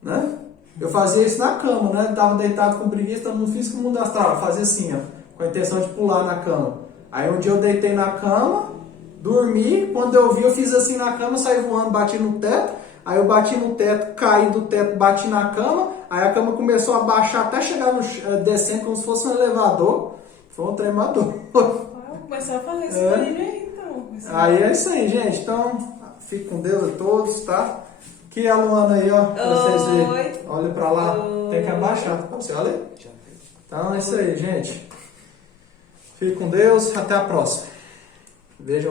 Né? Eu fazia isso na cama, né? Tava deitado com preguiça, tô no mundo físico e no mundo astral. Eu fazia assim, ó, com a intenção de pular na cama. Aí um dia eu deitei na cama, dormi, quando eu vi, eu fiz assim na cama, saí voando, bati no teto. Aí eu bati no teto, caí do teto, bati na cama. Aí a cama começou a baixar até chegar descendo como se fosse um elevador. Foi um trem maduro. Começou a fazer esse barulho aí, então. Aí é isso aí, gente. Então, fique com Deus a todos, tá? Aqui a Luana aí, ó. Pra vocês verem. Olha pra lá. Tem que abaixar. Você olha? Então é isso aí, gente. Fique com Deus. Até a próxima. Veja.